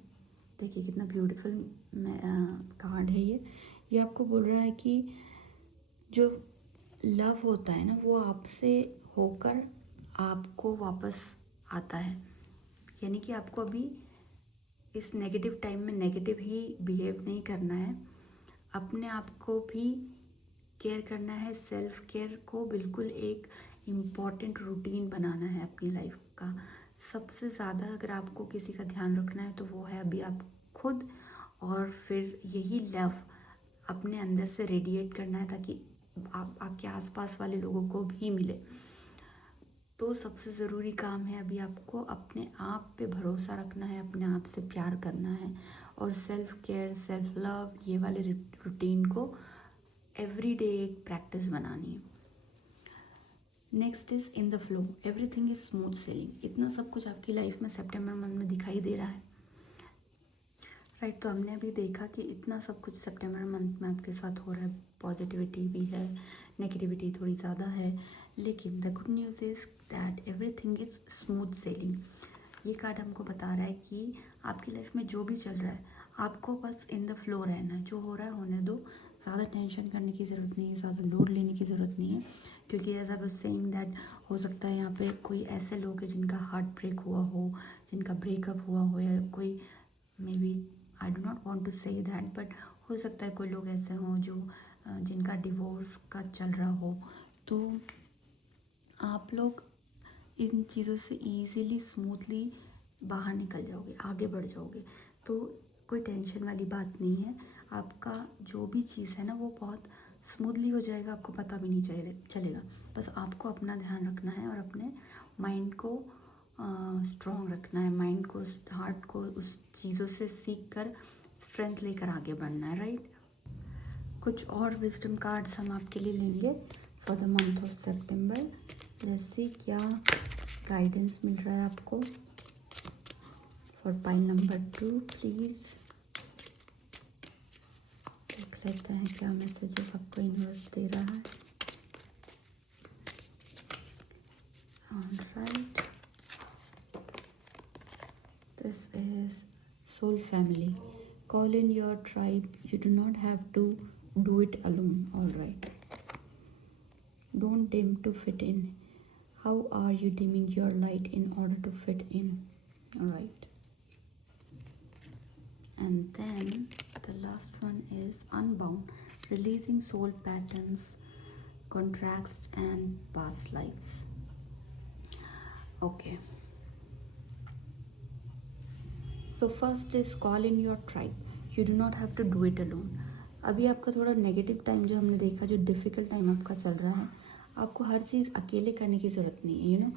देखिए कितना ब्यूटीफुल कार्ड है ये आपको बोल रहा है कि जो लव होता है ना वो आपसे होकर आपको वापस आता है, यानी कि आपको अभी इस नेगेटिव टाइम में नेगेटिव ही बिहेव नहीं करना है, अपने आप को भी केयर करना है। सेल्फ केयर को बिल्कुल एक इम्पॉर्टेंट रूटीन बनाना है अपनी लाइफ का। सबसे ज़्यादा अगर आपको किसी का ध्यान रखना है तो वो है अभी आप खुद, और फिर यही लव अपने अंदर से रेडिएट करना है ताकि आपके आसपास वाले लोगों को भी मिले। तो सबसे ज़रूरी काम है अभी आपको अपने आप पे भरोसा रखना है, अपने आप से प्यार करना है, और सेल्फ केयर, सेल्फ लव, ये वाले रूटीन को एवरी डे एक प्रैक्टिस बनानी है। Next is in the flow everything is smooth selling. इतना सब कुछ आपकी लाइफ में सितंबर मंथ में दिखाई दे रहा है, राइट। तो हमने अभी देखा कि इतना सब कुछ सितंबर मंथ में आपके साथ हो रहा है, पॉजिटिविटी भी है, नेगेटिविटी थोड़ी ज़्यादा है, लेकिन the good news is that everything is smooth selling. ये कार्ड हमको बता रहा है कि आपकी लाइफ में जो भी चल रहा है आपको बस इन द फ्लो रहना है, जो हो रहा है होने दो, ज़्यादा टेंशन करने की ज़रूरत नहीं है, ज़्यादा लोड लेने की ज़रूरत नहीं है। क्योंकि as I was saying that हो सकता है यहाँ पे कोई ऐसे लोग हैं जिनका हार्ट ब्रेक हुआ हो, जिनका ब्रेकअप हुआ हो, या कोई maybe I do not want to say that, but हो सकता है कोई लोग ऐसे हों जो जिनका डिवोर्स का चल रहा हो। तो आप लोग इन चीज़ों से ईज़िली स्मूथली बाहर निकल जाओगे, आगे बढ़ जाओगे। तो कोई टेंशन वाली बात नहीं है, आपका जो भी चीज़ है ना वो बहुत स्मूथली हो जाएगा, आपको पता भी नहीं चलेगा। बस आपको अपना ध्यान रखना है और अपने माइंड को स्ट्रॉन्ग रखना है, माइंड को, हार्ट को उस चीज़ों से सीख कर स्ट्रेंथ लेकर आगे बढ़ना है, राइट। कुछ और विजडम कार्ड्स हम आपके लिए लेंगे फॉर द मंथ ऑफ सितंबर। जैसे क्या गाइडेंस मिल रहा है आपको फॉर पाइल नंबर 2 प्लीज़। देख लेते हैं क्या मैसेजेस आपको यूनिवर्स दे रहा है। Alright, this is soul family. Call in your tribe. You do not have to do it alone. All right. Don't dim to fit in. How are you dimming your light in order to fit in? All right. And then the last one is unbound, releasing soul patterns, contracts, and past lives. Okay. So first is call in your tribe. You do not have to do it alone. अभी आपका थोड़ा negative time जो हमने देखा, जो difficult time आपका चल रहा है, आपको हर चीज़ अकेले करने की ज़रूरत नहीं है,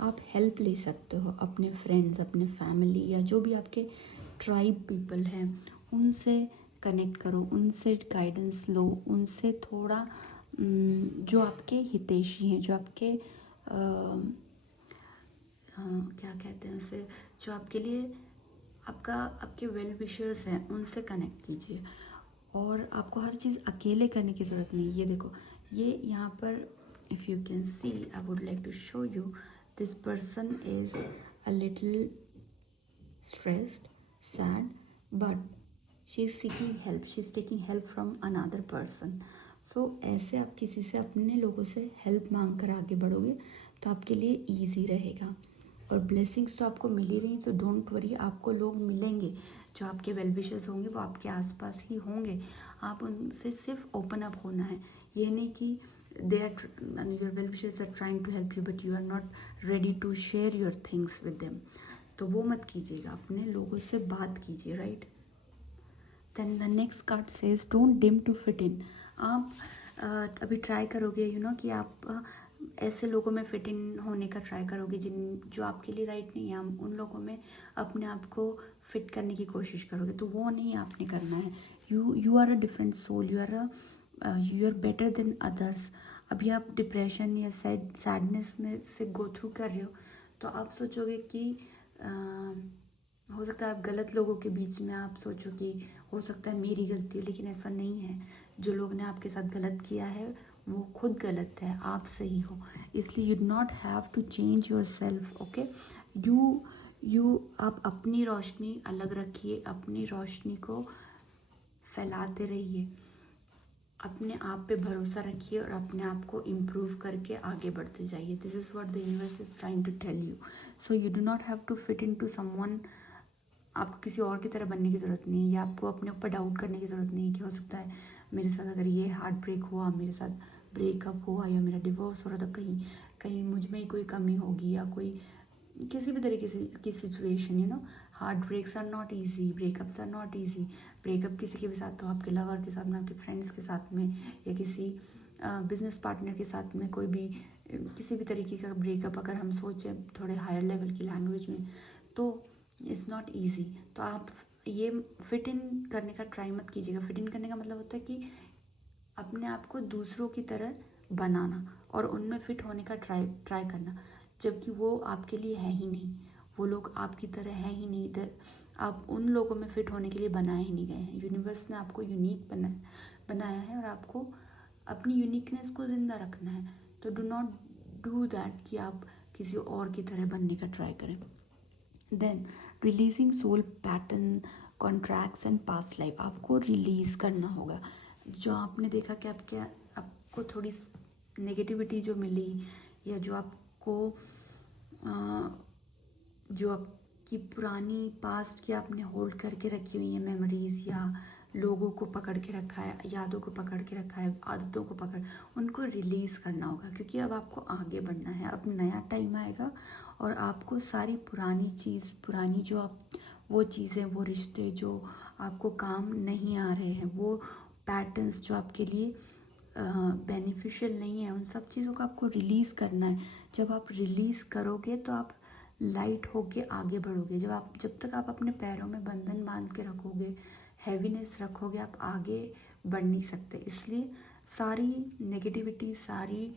आप हेल्प ले सकते हो अपने फ्रेंड्स, अपने फैमिली या जो भी आपके ट्राइब पीपल हैं, उनसे कनेक्ट करो, उनसे गाइडेंस लो, उनसे थोड़ा जो आपके हितैषी हैं, जो आपके क्या कहते हैं उसे, जो आपके लिए आपके वेल विशर्स हैं, उनसे कनेक्ट कीजिए। और आपको हर चीज़ अकेले करने की ज़रूरत नहीं। ये देखो, ये यहाँ पर if you can see, I would like to show you, this person is a little stressed, sad, but she is seeking help, she is taking help from another person. So ऐसे आप किसी से, अपने लोगों से हेल्प मांग कर आगे बढ़ोगे तो आपके लिए ईजी रहेगा। और ब्लेसिंग्स तो आपको मिल ही रही, सो डोंट वरी, आपको लोग मिलेंगे जो आपके वेल विशर्स होंगे, वो आपके आसपास ही होंगे। आप उनसे सिर्फ ओपन अप होना है। ये नहीं कि they are your well wishers are trying to help you but you are not ready to share your things with them, तो वो मत कीजिएगा, अपने लोगों से बात कीजिए, right. Then the next card says don't dim to fit in. आप अभी ट्राई करोगे कि आप ऐसे लोगों में फिट इन होने का ट्राई करोगे जो आपके लिए राइट नहीं है। हम उन लोगों में अपने आप को फिट करने की कोशिश करोगे, तो वो नहीं आपने करना है। You are a different soul, you are better than others. अभी आप डिप्रेशन या सैडनेस में से गो थ्रू कर रहे हो, तो आप सोचोगे कि हो सकता है आप गलत लोगों के बीच में आप सोचो कि हो सकता है मेरी गलती हो, लेकिन ऐसा नहीं है। जो लोग ने आपके साथ गलत किया है वो खुद गलत है, आप सही हो। इसलिए you do not have to change your self, okay. आप अपनी रोशनी अलग रखिए, अपनी रोशनी को फैलाते रहिए, अपने आप पे भरोसा रखिए और अपने आप को इम्प्रूव करके आगे बढ़ते जाइए। This is what the universe is trying to tell you. So you do not have to fit in to someone. आपको किसी और की तरह बनने की ज़रूरत नहीं है, या आपको अपने ऊपर डाउट करने की ज़रूरत नहीं है कि हो सकता है मेरे साथ अगर ये हार्ट ब्रेक हुआ, मेरे साथ ब्रेकअप हुआ या मेरा डिवोर्स हो रहा, तो कहीं कहीं मुझ में ही कोई कमी होगी या कोई किसी भी तरीके से की situation. Heart breaks are not easy, breakups are not easy. Breakup किसी के भी साथ हो, आपके लवर के साथ में, आपके फ्रेंड्स के साथ में, या किसी बिजनेस पार्टनर के साथ में, कोई भी किसी भी तरीके का ब्रेकअप अगर हम सोचें थोड़े हायर लेवल की लैंग्वेज में, तो इट्स नॉट ईजी। तो आप ये फिट इन करने का ट्राई मत कीजिएगा। फिट इन करने का मतलब होता है कि अपने आप को दूसरों की तरह बनाना और उनमें फिट होने का ट्राई करना, जबकि वो आपके लिए है ही नहीं, वो लोग आपकी तरह हैं ही नहीं। आप उन लोगों में फिट होने के लिए बनाए ही नहीं गए हैं। यूनिवर्स ने आपको यूनिक बनाया है और आपको अपनी यूनिकनेस को ज़िंदा रखना है। तो डू नॉट डू दैट कि आप किसी और की तरह बनने का ट्राई करें। Then releasing soul pattern, contracts and past life, आपको रिलीज़ करना होगा। जो आपने देखा कि आपको थोड़ी नेगेटिविटी जो मिली, या जो आपको जो आपकी पुरानी पास्ट की आपने होल्ड करके रखी हुई है मेमोरीज़, या लोगों को पकड़ के रखा है, यादों को पकड़ के रखा है, आदतों को उनको रिलीज़ करना होगा, क्योंकि अब आपको आगे बढ़ना है। अब नया टाइम आएगा और आपको सारी पुरानी जो वो चीज़ें, वो रिश्ते जो आपको काम नहीं आ रहे हैं, वो पैटर्न्स जो आपके लिए बेनिफिशियल नहीं है, उन सब चीज़ों को आपको रिलीज़ करना है। जब आप रिलीज़ करोगे तो आप लाइट होके आगे बढ़ोगे। जब तक आप अपने पैरों में बंधन बांध के रखोगे, हैवीनेस रखोगे, आप आगे बढ़ नहीं सकते। इसलिए सारी नेगेटिविटी, सारी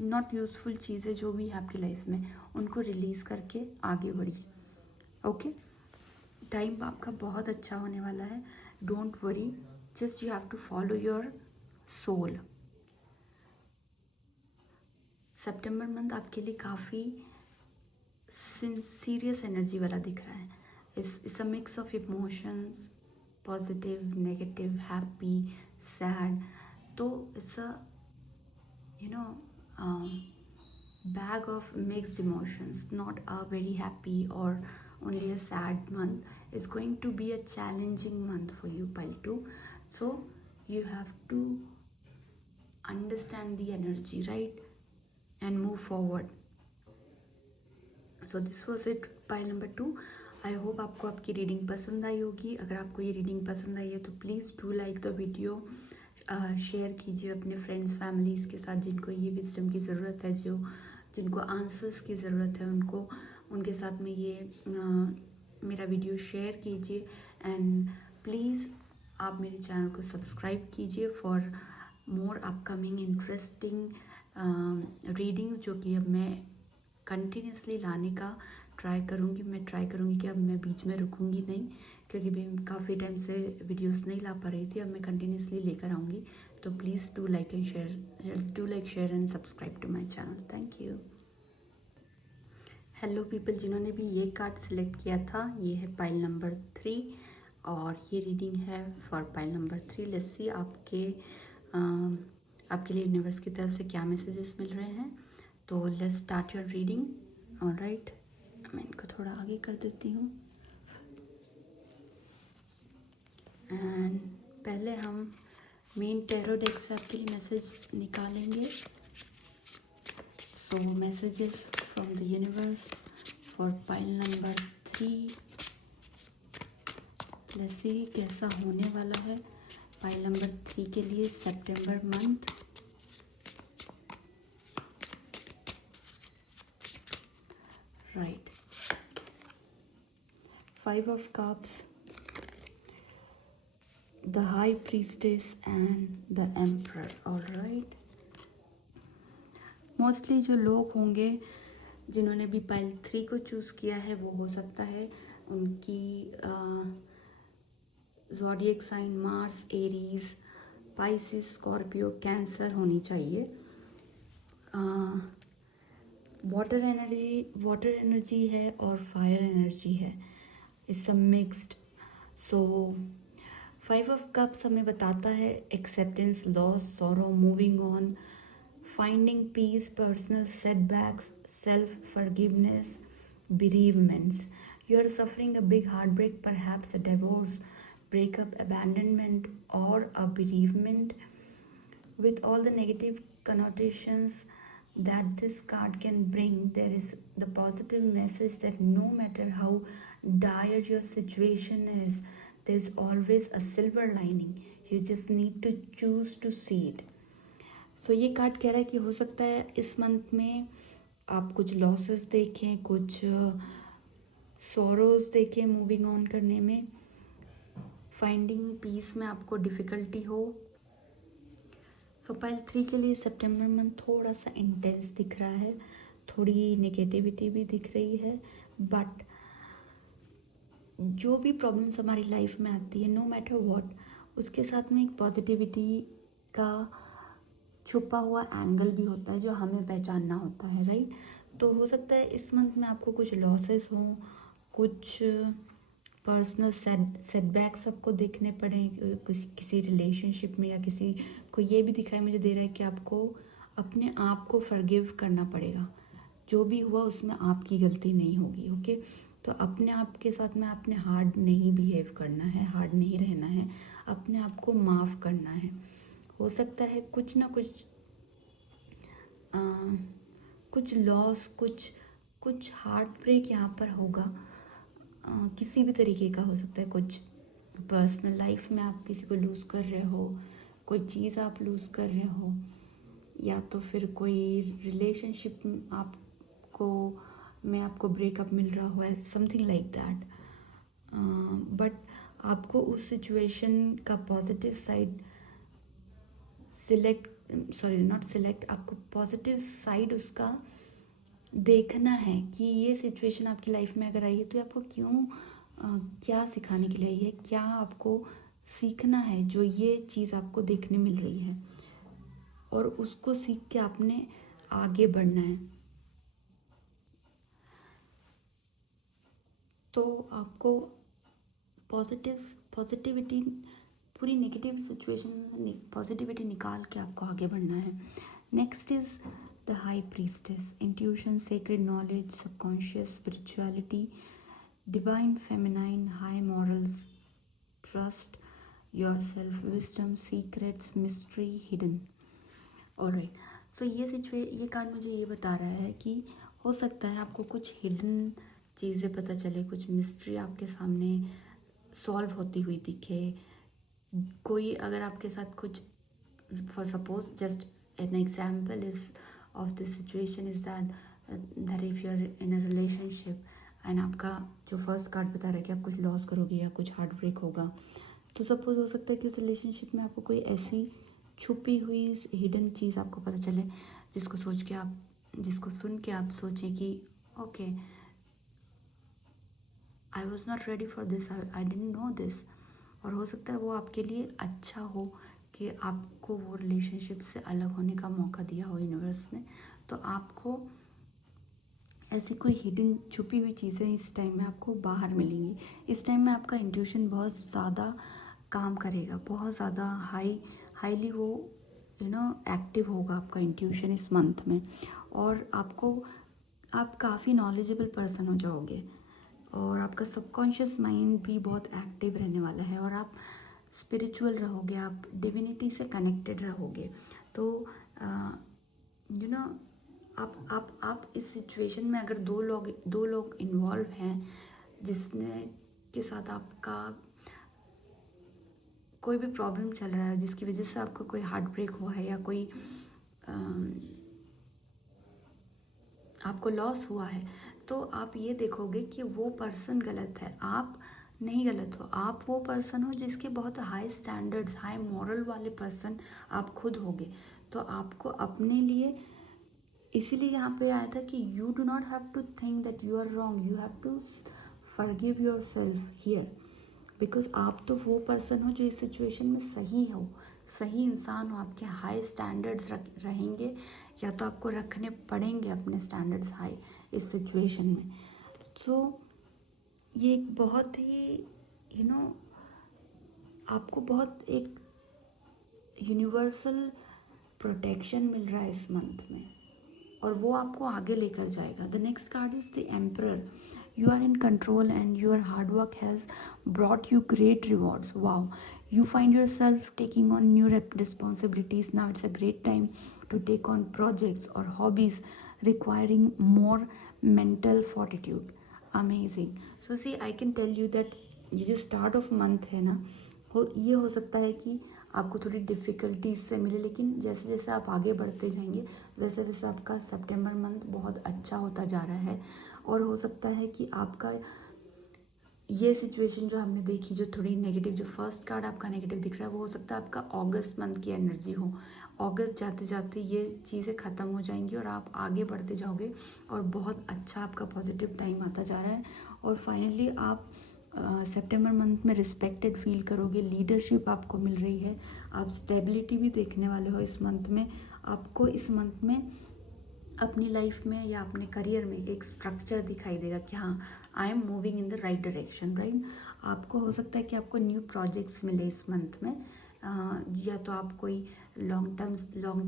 नॉट यूज़फुल चीज़ें जो भी है आपकी लाइफ में, उनको रिलीज़ करके आगे बढ़िए। ओके, टाइम आपका बहुत अच्छा होने वाला है। Don't worry, just you have to follow your soul. सितंबर मंथ आपके लिए काफ़ी सीरियस एनर्जी वाला दिख रहा है। It's a mix of emotions, positive, negative, happy, sad. तो it's a bag of mixed emotions, not a very happy or only a sad month. It's going to be a challenging month for you, pile 2. So you have to understand the energy, right, and move forward. So this was it, pile number 2. I hope आपको आपकी reading पसंद आई होगी। अगर आपको ये reading पसंद आई है तो please do like the video, share कीजिए अपने फ्रेंड्स फैमिलीज़ के साथ जिनको ये विजडम की ज़रूरत है, जिनको आंसर्स की ज़रूरत है, उनके साथ में ये मेरा वीडियो शेयर कीजिए। एंड प्लीज़ आप मेरे चैनल को सब्सक्राइब कीजिए for more upcoming interesting readings, जो कि अब मैं कंटिन्यूसली लाने का ट्राई करूँगी। मैं ट्राई करूँगी कि अब मैं बीच में रुकूँगी नहीं, क्योंकि मैं काफ़ी टाइम से वीडियोस नहीं ला पा रही थी। अब मैं कंटिन्यूसली लेकर आऊँगी। तो please do like share and subscribe to my channel. Thank you. Hello people, जिन्होंने भी ये कार्ड सेलेक्ट किया था, ये है पाइल नंबर 3 और ये रीडिंग है फॉर पाइल नंबर 3। लेट्स सी आपके लिए यूनिवर्स की तरफ से क्या मैसेजेस मिल रहे हैं। तो let's start your reading. Alright, मैं इनको थोड़ा आगे कर देती हूँ। एंड पहले हम मेन टैरो डेक से आपके लिए मैसेज निकालेंगे। So messages from the universe for pile number 3। लेट्स सी कैसा होने वाला है पाइल नंबर 3 के लिए सितंबर month. Right, 5 of cups, the high priestess and the emperor. All right, mostly जो लोग होंगे जिन्होंने भी पाइल 3 को चूज़ किया है, वो हो सकता है उनकी zodiac sign Mars, Aries, Pisces, Scorpio, Cancer होनी चाहिए। वाटर एनर्जी है और फायर एनर्जी है। It's a mixed. So 5 of Cups हमें बताता है acceptance, loss, sorrow, moving on, finding peace, personal setbacks, self forgiveness, bereavements. You are suffering a big heartbreak, perhaps a divorce, breakup, abandonment, or a bereavement. With all the negative connotations that this card can bring, there is the positive message that no matter how dire your situation is, there's always a silver lining. You just need to choose to see it. So ये card कह रहा है कि हो सकता है इस month में आप कुछ लॉसेस देखें, कुछ सॉरोज देखें मूविंग ऑन करने में, फाइंडिंग पीस में आपको डिफ़िकल्टी हो। सो पाइल 3 के लिए सितंबर मंथ थोड़ा सा इंटेंस दिख रहा है, थोड़ी नेगेटिविटी भी दिख रही है। बट जो भी प्रॉब्लम्स हमारी लाइफ में आती है, नो मैटर व्हाट, उसके साथ में एक पॉजिटिविटी का छुपा हुआ एंगल भी होता है जो हमें पहचानना होता है, राइट। तो हो सकता है इस मंथ में आपको कुछ लॉसेस हों, कुछ पर्सनल सेटबैक्स आपको देखने पड़े किसी रिलेशनशिप में, या किसी को ये भी दिखाई मुझे दे रहा है कि आपको अपने आप को फॉरगिव करना पड़ेगा। जो भी हुआ उसमें आपकी गलती नहीं होगी। ओके, तो अपने आप के साथ में आपने हार्ड नहीं बिहेव करना है, हार्ड नहीं रहना है, अपने आप को माफ़ करना है। हो सकता है कुछ ना कुछ लॉस, कुछ हार्ट ब्रेक यहाँ पर होगा। किसी भी तरीके का हो सकता है। कुछ पर्सनल लाइफ में आप किसी को लूज़ कर रहे हो, कोई चीज़ आप लूज़ कर रहे हो, या तो फिर कोई रिलेशनशिप आप आपको ब्रेकअप मिल रहा हो, समथिंग लाइक दैट। बट आपको उस सिचुएशन का पॉजिटिव साइड आपको पॉजिटिव साइड उसका देखना है कि ये सिचुएशन आपकी लाइफ में अगर आई है तो आपको क्या सिखाने के लिए आई है, क्या आपको सीखना है जो ये चीज़ आपको देखने मिल रही है, और उसको सीख के आपने आगे बढ़ना है। तो आपको पॉजिटिविटी, पूरी नेगेटिव सिचुएशन में पॉजिटिविटी निकाल के आपको आगे बढ़ना है। Next is the high priestess, intuition, sacred knowledge, subconscious, spirituality, divine feminine, high morals, trust yourself, wisdom, secrets, mystery, hidden. Alright, so ये कार्ड मुझे ये बता रहा है कि हो सकता है आपको कुछ हिडन चीज़ें पता चले, कुछ मिस्ट्री आपके सामने सॉल्व होती हुई दिखे। कोई अगर आपके साथ कुछ, for suppose just an example is of this situation is that if you are in a relationship and आपका जो फर्स्ट कार्ड बता रहा है कि आप कुछ लॉस करोगे या कुछ हार्ट ब्रेक होगा, तो सपोज हो सकता है कि उस रिलेशनशिप में आपको कोई ऐसी छुपी हुई हिडन चीज़ आपको पता चले जिसको सुन के आप सोचें कि okay, I was not ready for this, I didn't know this. और हो सकता है वो आपके लिए अच्छा हो कि आपको वो रिलेशनशिप से अलग होने का मौका दिया हो यूनिवर्स ने। तो आपको ऐसी कोई हिडन छुपी हुई चीज़ें इस टाइम में आपको बाहर मिलेंगी। इस टाइम में आपका इंट्यूशन बहुत ज़्यादा काम करेगा, बहुत ज़्यादा हाईली वो एक्टिव होगा आपका इंट्यूशन इस मंथ में। और आप काफ़ी नॉलेजेबल पर्सन हो जाओगे, और आपका सबकॉन्शियस माइंड भी बहुत एक्टिव रहने वाला है, और आप स्पिरिचुअल रहोगे, आप डिविनिटी से कनेक्टेड रहोगे। तो आप इस सिचुएशन में अगर दो लोग इन्वॉल्व हैं जिसने के साथ आपका कोई भी प्रॉब्लम चल रहा है, जिसकी वजह से आपको कोई हार्ट ब्रेक हुआ है या कोई आपको लॉस हुआ है, तो आप ये देखोगे कि वो पर्सन गलत है, आप नहीं गलत हो। आप वो पर्सन हो जिसके बहुत हाई स्टैंडर्ड्स, हाई मॉरल वाले पर्सन आप खुद होगे। तो आपको अपने लिए, इसीलिए यहाँ पे आया था कि you do not have to think that you are wrong, you have to forgive your self here, because आप तो वो पर्सन हो जो इस सिचुएशन में सही हो, सही इंसान हो। आपके हाई स्टैंडर्ड्स रहेंगे, या तो आपको रखने पड़ेंगे अपने स्टैंडर्ड्स हाई इस सिचुएशन में। सो ये एक बहुत ही आपको बहुत एक यूनिवर्सल प्रोटेक्शन मिल रहा है इस मंथ में, और वो आपको आगे लेकर जाएगा। The next card is the emperor, you are in control and your hard work has brought you great rewards. Wow, you find yourself taking on new responsibilities. Now it's a great time to take on projects or hobbies requiring more mental fortitude. Amazing. So see, I can tell you that ये जो start of month है ना, ये हो सकता है कि आपको थोड़ी डिफ़िकल्टीज से मिले, लेकिन जैसे जैसे आप आगे बढ़ते जाएंगे वैसे वैसे आपका सितंबर मंथ बहुत अच्छा होता जा रहा है। और हो सकता है कि आपका ये सिचुएशन जो हमने देखी, जो थोड़ी नेगेटिव, जो फर्स्ट कार्ड आपका नेगेटिव दिख रहा है, वो हो सकता है आपका अगस्त मंथ की एनर्जी हो। अगस्त जाते जाते ये चीज़ें ख़त्म हो जाएंगी और आप आगे बढ़ते जाओगे, और बहुत अच्छा आपका पॉजिटिव टाइम आता जा रहा है। और फाइनली आप सितंबर मंथ में रिस्पेक्टेड फील करोगे, लीडरशिप आपको मिल रही है, आप स्टेबिलिटी भी देखने वाले हो इस मंथ में। आपको इस मंथ में अपनी लाइफ में या अपने करियर में एक स्ट्रक्चर दिखाई देगा कि हाँ, I am moving in the right direction, right. आपको हो सकता है कि आपको न्यू प्रोजेक्ट्स मिले इस मंथ में, या तो आप कोई लॉन्ग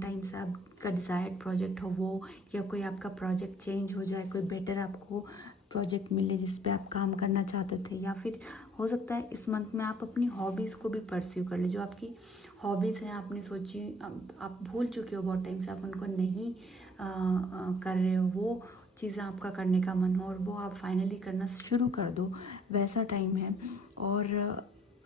टाइम से आपका डिज़ायर्ड प्रोजेक्ट हो वो, या कोई आपका प्रोजेक्ट चेंज हो जाए, कोई बेटर आपको प्रोजेक्ट मिले जिस पे आप काम करना चाहते थे। या फिर हो सकता है इस मंथ में आप अपनी हॉबीज़ को भी परस्यू कर ले, जो आपकी हॉबीज़ हैं आपने सोची, आप भूल चुके हो बहुत टाइम से, आप उनको नहीं कर रहे हो, वो चीज़ें आपका करने का मन हो और वो आप फाइनली करना शुरू कर दो, वैसा टाइम है। और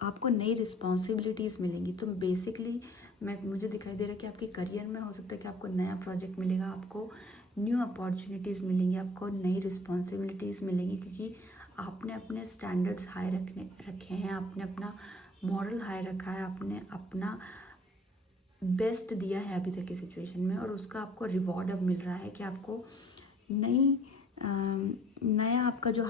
आपको नई रिस्पॉन्सिबिलिटीज़ मिलेंगी। तो बेसिकली मुझे दिखाई दे रहा है कि आपके करियर में हो सकता है कि आपको नया प्रोजेक्ट मिलेगा, आपको न्यू अपॉर्चुनिटीज़ मिलेंगी, आपको नई रिस्पॉन्सिबिलिटीज़ मिलेंगी, क्योंकि आपने अपने स्टैंडर्ड्स हाई रखे हैं, आपने अपना मॉरल हाई रखा है, आपने अपना बेस्ट दिया है अभी तक की सिचुएशन में, और उसका आपको रिवॉर्ड अब मिल रहा है कि आपको नई नया आपका जो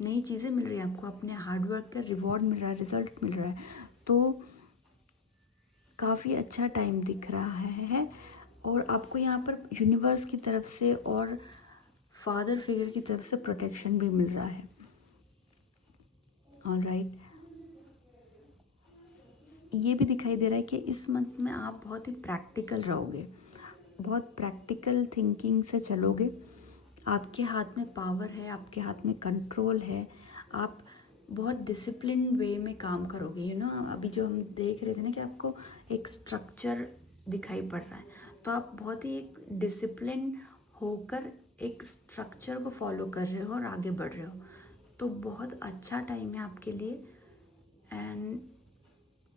नई चीज़ें मिल रही है, आपको अपने हार्डवर्क का रिवॉर्ड मिल रहा है, रिजल्ट मिल रहा है। तो काफ़ी अच्छा टाइम दिख रहा है और आपको यहाँ पर यूनिवर्स की तरफ से और फादर फिगर की तरफ से प्रोटेक्शन भी मिल रहा है। ऑलराइट, ये भी दिखाई दे रहा है कि इस मंथ में आप बहुत ही प्रैक्टिकल रहोगे, बहुत प्रैक्टिकल थिंकिंग से चलोगे। आपके हाथ में पावर है, आपके हाथ में कंट्रोल है, आप बहुत डिसिप्लिन वे में काम करोगे। अभी जो हम देख रहे थे ना कि आपको एक स्ट्रक्चर दिखाई पड़ रहा है, तो आप बहुत ही एक डिसिप्लिन होकर एक स्ट्रक्चर को फॉलो कर रहे हो और आगे बढ़ रहे हो। तो बहुत अच्छा टाइम है आपके लिए एंड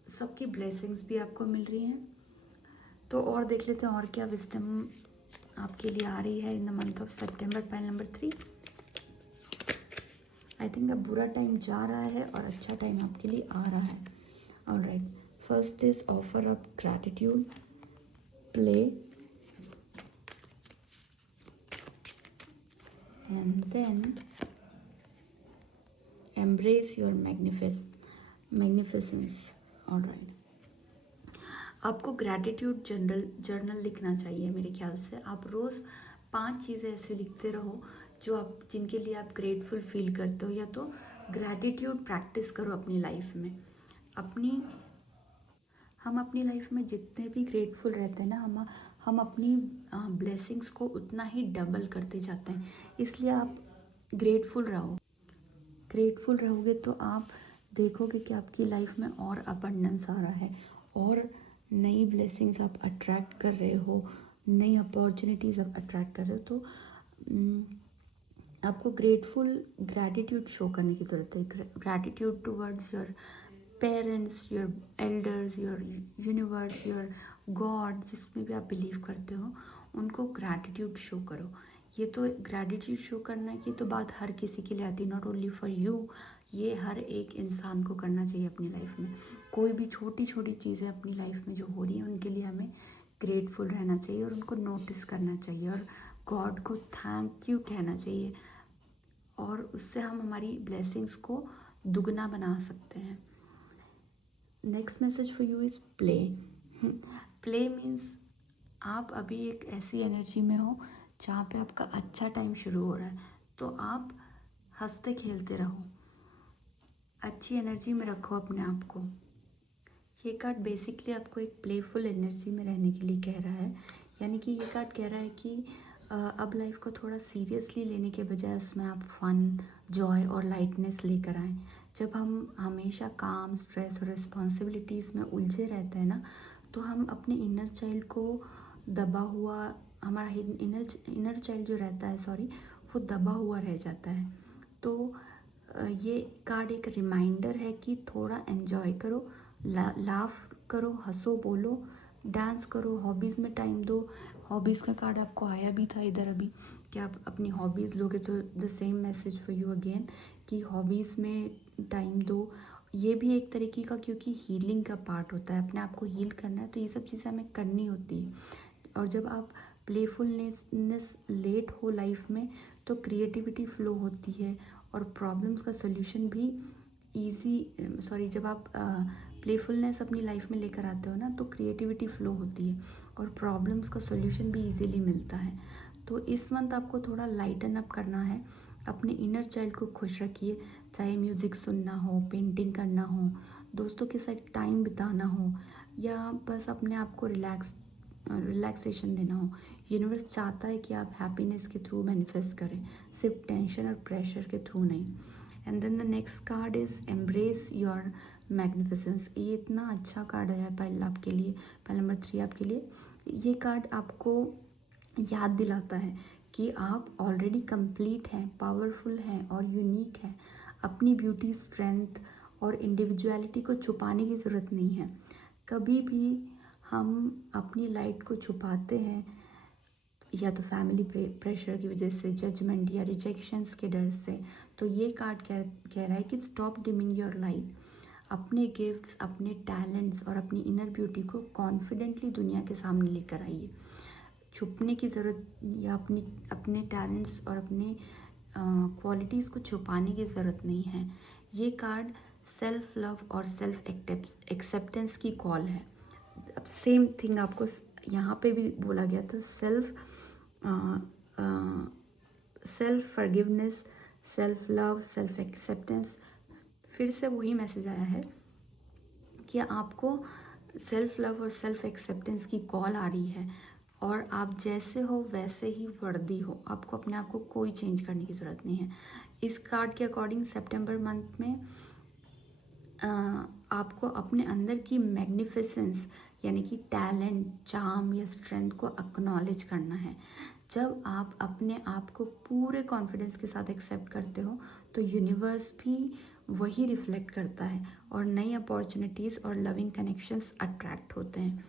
सबकी ब्लेसिंग्स भी आपको मिल रही हैं। तो और देख लेते हैं और क्या विजडम आपके लिए आ रही है in the month of September. Pile number 3, I think अब बुरा टाइम जा रहा है और अच्छा टाइम आपके लिए आ रहा है। Alright, first is offer up gratitude, play, and then embrace your magnificence. Alright, आपको ग्रैटिट्यूड जर्नल लिखना चाहिए मेरे ख्याल से। आप रोज़ 5 चीज़ें ऐसे लिखते रहो जो आप जिनके लिए आप ग्रेटफुल फील करते हो, या तो ग्रैटिट्यूड प्रैक्टिस करो अपनी लाइफ में। हम अपनी लाइफ में जितने भी ग्रेटफुल रहते हैं ना, हम अपनी ब्लेसिंग्स को उतना ही डबल करते जाते हैं। इसलिए आप ग्रेटफुल रहोगे तो आप देखोगे कि आपकी लाइफ में और अबंडेंस आ रहा है, और नई ब्लेसिंग्स आप अट्रैक्ट कर रहे हो, नई अपॉर्चुनिटीज़ आप अट्रैक्ट कर रहे हो। तो आपको ग्रैटिट्यूड शो करने की ज़रूरत है। Gratitude towards your parents, your elders, your universe, your God, जिसमें भी आप बिलीव करते हो, उनको ग्रैटिट्यूड शो करो। ये तो ग्रैटिट्यूड शो करने की तो बात हर किसी के लिए आती है, नॉट ओनली फॉर यू। ये हर एक इंसान को करना चाहिए अपनी लाइफ में। कोई भी छोटी छोटी चीज़ें अपनी लाइफ में जो हो रही हैं उनके लिए हमें ग्रेटफुल रहना चाहिए और उनको नोटिस करना चाहिए और गॉड को थैंक यू कहना चाहिए, और उससे हम हमारी ब्लेसिंग्स को दुगना बना सकते हैं। Next message for you is play. Play means आप अभी एक ऐसी एनर्जी में हो जहाँ पे आपका अच्छा टाइम शुरू हो रहा है, तो आप हंसते खेलते रहो, अच्छी एनर्जी में रखो अपने आप को। ये कार्ड बेसिकली आपको एक प्लेफुल एनर्जी में रहने के लिए कह रहा है, यानी कि ये कार्ड कह रहा है कि अब लाइफ को थोड़ा सीरियसली लेने के बजाय उसमें आप फन, जॉय और लाइटनेस लेकर आएँ। जब हम हमेशा काम, स्ट्रेस और रिस्पॉन्सिबिलिटीज़ में उलझे रहते हैं ना, तो हम अपने इनर चाइल्ड को दबा हुआ, हमारा इनर चाइल्ड जो रहता है, वो दबा हुआ रह जाता है। तो ये कार्ड एक रिमाइंडर है कि थोड़ा एन्जॉय करो, लाफ करो, हंसो, बोलो, डांस करो, हॉबीज़ में टाइम दो। हॉबीज़ का कार्ड आपको आया भी था इधर अभी कि आप अपनी हॉबीज़ लोगे, तो the same message for you again कि हॉबीज़ में टाइम दो। ये भी एक तरीके का, क्योंकि हीलिंग का पार्ट होता है, अपने आप को हील करना है, तो ये सब चीज़ें हमें करनी होती है। और जब आप प्लेफुलनेस लेट हो लाइफ में, तो क्रिएटिविटी फ्लो होती है और प्रॉब्लम्स का सोल्यूशन भी जब आप प्लेफुलनेस अपनी लाइफ में लेकर आते हो ना, तो क्रिएटिविटी फ्लो होती है और प्रॉब्लम्स का सोल्यूशन भी इजीली मिलता है। तो इस मंथ आपको थोड़ा लाइटन अप करना है, अपने इनर चाइल्ड को खुश रखिए, चाहे म्यूज़िक सुनना हो, पेंटिंग करना हो, दोस्तों के साथ टाइम बिताना हो, या बस अपने आप को रिलैक्सेशन देना हो। यूनिवर्स चाहता है कि आप हैप्पीनेस के थ्रू मैनिफेस्ट करें, सिर्फ टेंशन और प्रेशर के थ्रू नहीं। And then the next card is embrace your magnificence. ये इतना अच्छा कार्ड है पाइल आपके लिए, पाइल नंबर 3 आपके लिए। ये कार्ड आपको याद दिलाता है कि आप ऑलरेडी कंप्लीट हैं, पावरफुल हैं और यूनिक हैं। अपनी ब्यूटी, स्ट्रेंथ और इंडिविजुअलिटी को छुपाने की ज़रूरत नहीं है। कभी भी हम अपनी लाइट को छुपाते हैं या तो फैमिली प्रेशर की वजह से, जजमेंट या रिजेक्शंस के डर से। तो ये कार्ड कह रहा है कि स्टॉप डिमिंग योर लाइट। अपने गिफ्ट्स, अपने टैलेंट्स और अपनी इनर ब्यूटी को कॉन्फिडेंटली दुनिया के सामने लेकर आइए। छुपने की ज़रूरत या अपने टैलेंट्स और अपने क्वालिटीज़ को छुपाने की ज़रूरत नहीं है। ये कार्ड सेल्फ लव और सेल्फ एक्सेप्टेंस की कॉल है। अब सेम थिंग आपको यहाँ पे भी बोला गया था, self forgiveness, self love, self acceptance. फिर से वही मैसेज आया है कि आपको सेल्फ लव और सेल्फ एक्सेप्टेंस की कॉल आ रही है, और आप जैसे हो वैसे ही वर्दी हो। आपको अपने आप को कोई चेंज करने की ज़रूरत नहीं है। इस कार्ड के अकॉर्डिंग सितंबर मंथ में आपको अपने अंदर की मैग्निफिसेंस यानी कि टैलेंट, चार्म या स्ट्रेंथ को एक्नॉलेज करना है। जब आप अपने आप को पूरे कॉन्फिडेंस के साथ एक्सेप्ट करते हो तो यूनिवर्स भी वही रिफ्लेक्ट करता है और नई अपॉर्चुनिटीज़ और लविंग कनेक्शंस अट्रैक्ट होते हैं।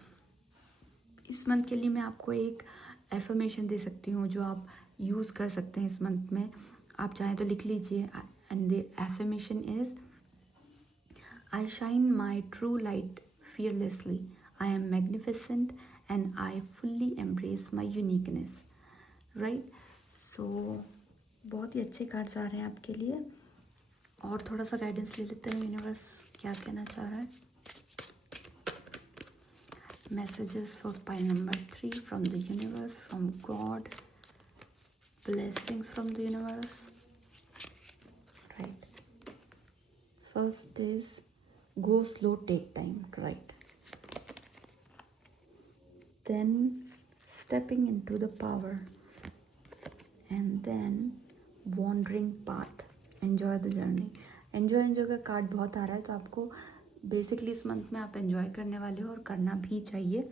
इस मंथ के लिए मैं आपको एक एफर्मेशन दे सकती हूँ जो आप यूज़ कर सकते हैं इस मंथ में। आप चाहें तो लिख लीजिए। And the affirmation is, I shine my true light fearlessly. I am magnificent and I fully embrace my uniqueness. Right? So बहुत ही अच्छे कार्ड्स आ रहे हैं आपके लिए। और थोड़ा सा गाइडेंस ले लेते हैं, यूनिवर्स क्या कहना चाह रहा है। Messages for pile number 3 from the universe, from God. Blessings from the universe. Right. First is go slow, take time. Right. Then stepping into the power, and then wandering path, enjoy the journey. enjoy का card बहुत आ रहा है, तो आपको basically इस month में आप enjoy करने वाले हो और करना भी चाहिए,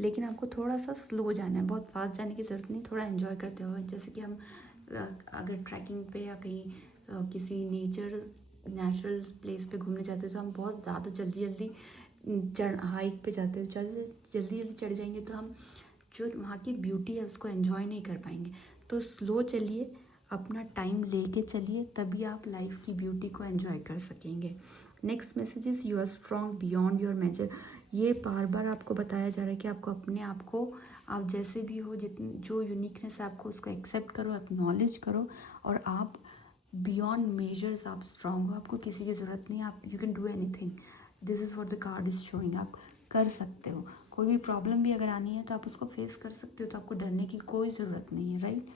लेकिन आपको थोड़ा सा स्लो जाना है। बहुत फास्ट जाने की ज़रूरत नहीं, थोड़ा एंजॉय करते हुए। जैसे कि हम अगर ट्रैकिंग पे या कहीं किसी नेचुरल प्लेस पे घूमने जाते हैं तो हम बहुत ज़्यादा जल्दी हाइक पे जाते हैं, जल्दी चढ़ जाएंगे तो हम जो वहाँ की ब्यूटी है उसको एंजॉय नहीं कर पाएंगे। तो स्लो चलिए, अपना टाइम लेके चलिए, तभी आप लाइफ की ब्यूटी को एंजॉय कर सकेंगे। Next message is you are strong beyond your measure. ये बार बार आपको बताया जा रहा है कि आपको अपने आप को, आप जैसे भी हो, जितनी जो यूनिकनेस है आपको उसको एक्सेप्ट करो, एक्नॉलेज करो, और आप बियॉन्ड मेजर्स आप स्ट्रॉन्ग हो। आपको किसी की ज़रूरत नहीं है, आप you can do anything. This is what the card is showing. आप कर सकते हो, कोई भी प्रॉब्लम भी अगर आनी है तो आप उसको फेस कर सकते हो, तो आपको डरने की कोई ज़रूरत नहीं है। Right.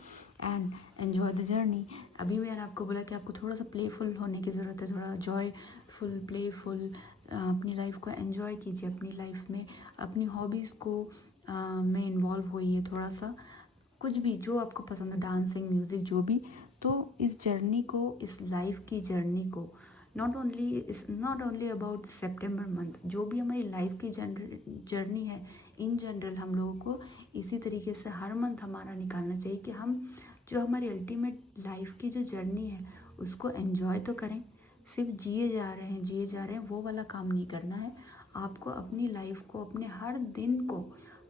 And enjoy the journey. अभी मैंने आपको बोला कि आपको थोड़ा सा प्लेफुल होने की ज़रूरत है, थोड़ा जॉयफुल, प्लेफुल। अपनी लाइफ को एन्जॉय कीजिए, अपनी लाइफ में अपनी हॉबीज़ को में इन्वॉल्व होइए थोड़ा सा, कुछ भी जो आपको पसंद हो, डांसिंग, म्यूज़िक, जो भी। तो इस जर्नी को, इस लाइफ की जर्नी को, not only about September month, जो भी हमारी लाइफ की जर्नी है इन जनरल, हम लोगों को इसी तरीके से हर मंथ हमारा निकालना चाहिए कि हम जो हमारी अल्टीमेट लाइफ की जो जर्नी है उसको एंजॉय तो करें। सिर्फ जिए जा रहे हैं वो वाला काम नहीं करना है। आपको अपनी लाइफ को, अपने हर दिन को,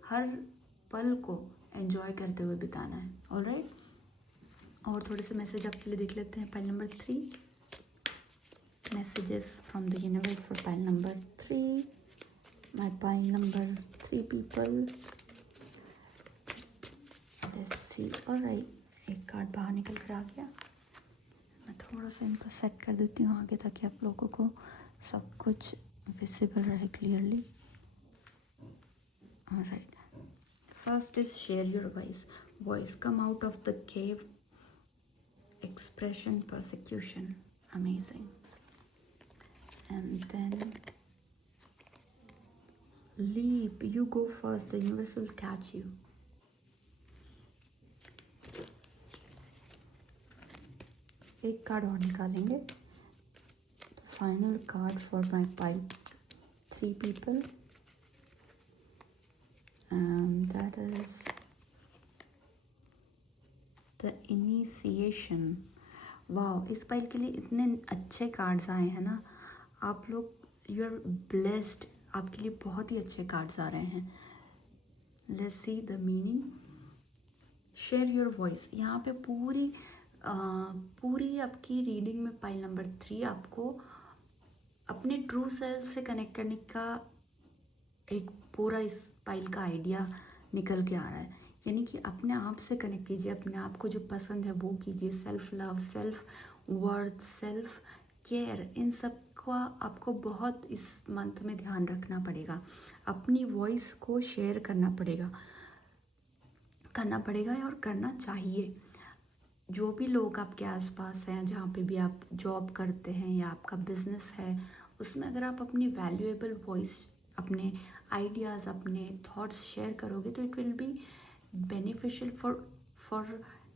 हर पल को एंजॉय करते हुए बिताना है। ऑलराइट। और थोड़े से मैसेज आपके लिए देख लेते हैं। Pile number 3, messages from the universe for pile number 3, my pile number 3 people. Let's see. Alright, एक कार्ड बाहर निकल कर आ गया। मैं थोड़ा सा इनको सेट कर देती हूँ आगे ताकि आप लोगों को सब कुछ विजिबल रहे clearly. Alright, first is share your voice, come out of the cave, expression, persecution, amazing. And then leap, you go first, the universe will catch you. एक कार्ड और निकालेंगे, the final card for my pile 3 people, and that is the initiation. वाह, इस pile के लिए इतने अच्छे cards आए हैं ना, आप लोग, यू आर ब्लेस्ड, आपके लिए बहुत ही अच्छे कार्ड्स आ रहे हैं। Let's see the meaning. Share your voice. यहाँ पे पूरी आपकी रीडिंग में पाइल नंबर 3 आपको अपने ट्रू सेल्फ से कनेक्ट करने का एक पूरा इस पाइल का आइडिया निकल के आ रहा है। यानी कि अपने आप से कनेक्ट कीजिए, अपने आप को जो पसंद है वो कीजिए। Self love, self worth, self care, इन सब का आपको बहुत इस मंथ में ध्यान रखना पड़ेगा। अपनी वॉइस को शेयर करना पड़ेगा और करना चाहिए। जो भी लोग आपके आसपास हैं, जहाँ पे भी आप जॉब करते हैं या आपका बिजनेस है, उसमें अगर आप अपनी वैल्यूएबल वॉइस, अपने आइडियाज़, अपने थॉट्स शेयर करोगे तो it will be beneficial for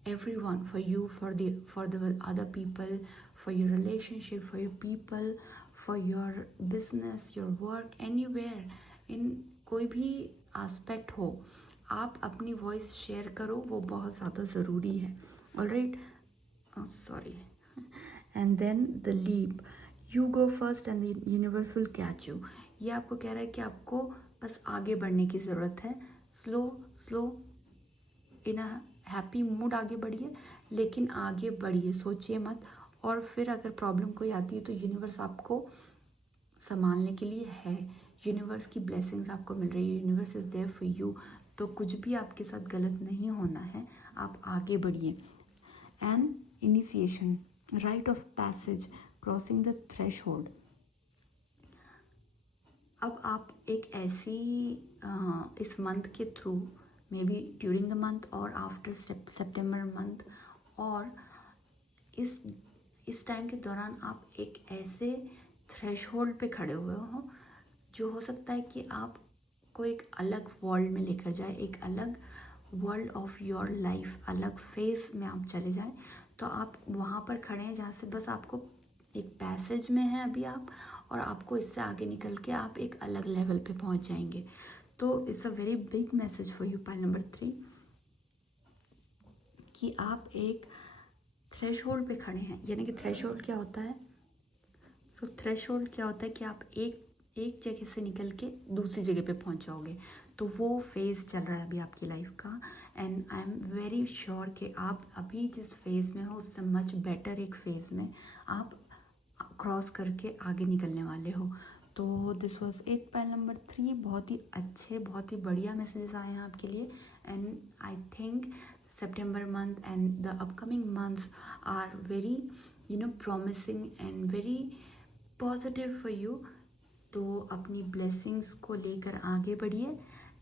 everyone, for you, for the other people, for your relationship, for your people, for your business, your work, anywhere, in कोई भी एस्पेक्ट हो, आप अपनी voice share करो, वो बहुत ज़्यादा ज़रूरी है। Alright, sorry. And then the leap, you go first and the universe will catch you. ये आपको कह रहा है कि आपको बस आगे बढ़ने की ज़रूरत है। Slow in a happy mood आगे बढ़िए, लेकिन आगे बढ़िए, सोचिए मत। और फिर अगर प्रॉब्लम कोई आती है तो यूनिवर्स आपको संभालने के लिए है। यूनिवर्स की ब्लेसिंग्स आपको मिल रही है, universe is there for you. तो कुछ भी आपके साथ गलत नहीं होना है, आप आगे बढ़िए। And initiation, right of passage, crossing the threshold. अब आप एक ऐसी इस मंथ के through, may be during the month और आफ्टर सितंबर मंथ, और इस टाइम के दौरान आप एक ऐसे थ्रेशहोल्ड पे खड़े हुए हो जो हो सकता है कि आपको एक अलग वर्ल्ड में लेकर जाए, एक अलग वर्ल्ड ऑफ योर लाइफ, अलग फेज में आप चले जाएं। तो आप वहाँ पर खड़े हैं जहाँ से बस आपको एक पैसेज में है अभी आप, और आपको इससे आगे निकल के आप एक अलग लेवल पे पहुँच जाएंगे। तो it's a very big message for you, pile number 3, कि आप एक थ्रेशहोल्ड पे खड़े हैं। यानी कि थ्रेशहोल्ड क्या होता है? थ्रेशहोल्ड क्या होता है कि आप एक जगह से निकल के दूसरी जगह पे पहुंच जाओगे। तो वो फेज़ चल रहा है अभी आपकी लाइफ का, and I am very sure कि आप अभी जिस फेज़ में हो उससे मच बेटर एक फेज़ में आप क्रॉस करके आगे निकलने वाले हो। तो this was it, pile number 3। बहुत ही अच्छे, बहुत ही बढ़िया मैसेजेस आए हैं आपके लिए, and I think September month and the upcoming months are very promising and very positive for you। तो अपनी blessings को लेकर आगे बढ़िए।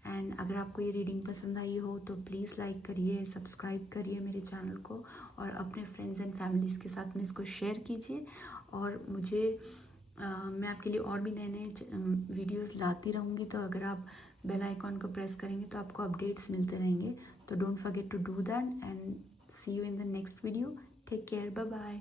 एंड अगर आपको ये रीडिंग पसंद आई हो तो प्लीज़ लाइक करिए, सब्सक्राइब करिए मेरे चैनल को, और अपने फ्रेंड्स एंड फैमिलीज़ के साथ में इसको शेयर कीजिए। और मुझे मैं आपके लिए और भी नए नए वीडियोस लाती रहूँगी। तो अगर आप बेल आइकॉन को प्रेस करेंगे तो आपको अपडेट्स मिलते रहेंगे। तो don't forget to do that, and see you in the next video. Take care, bye bye.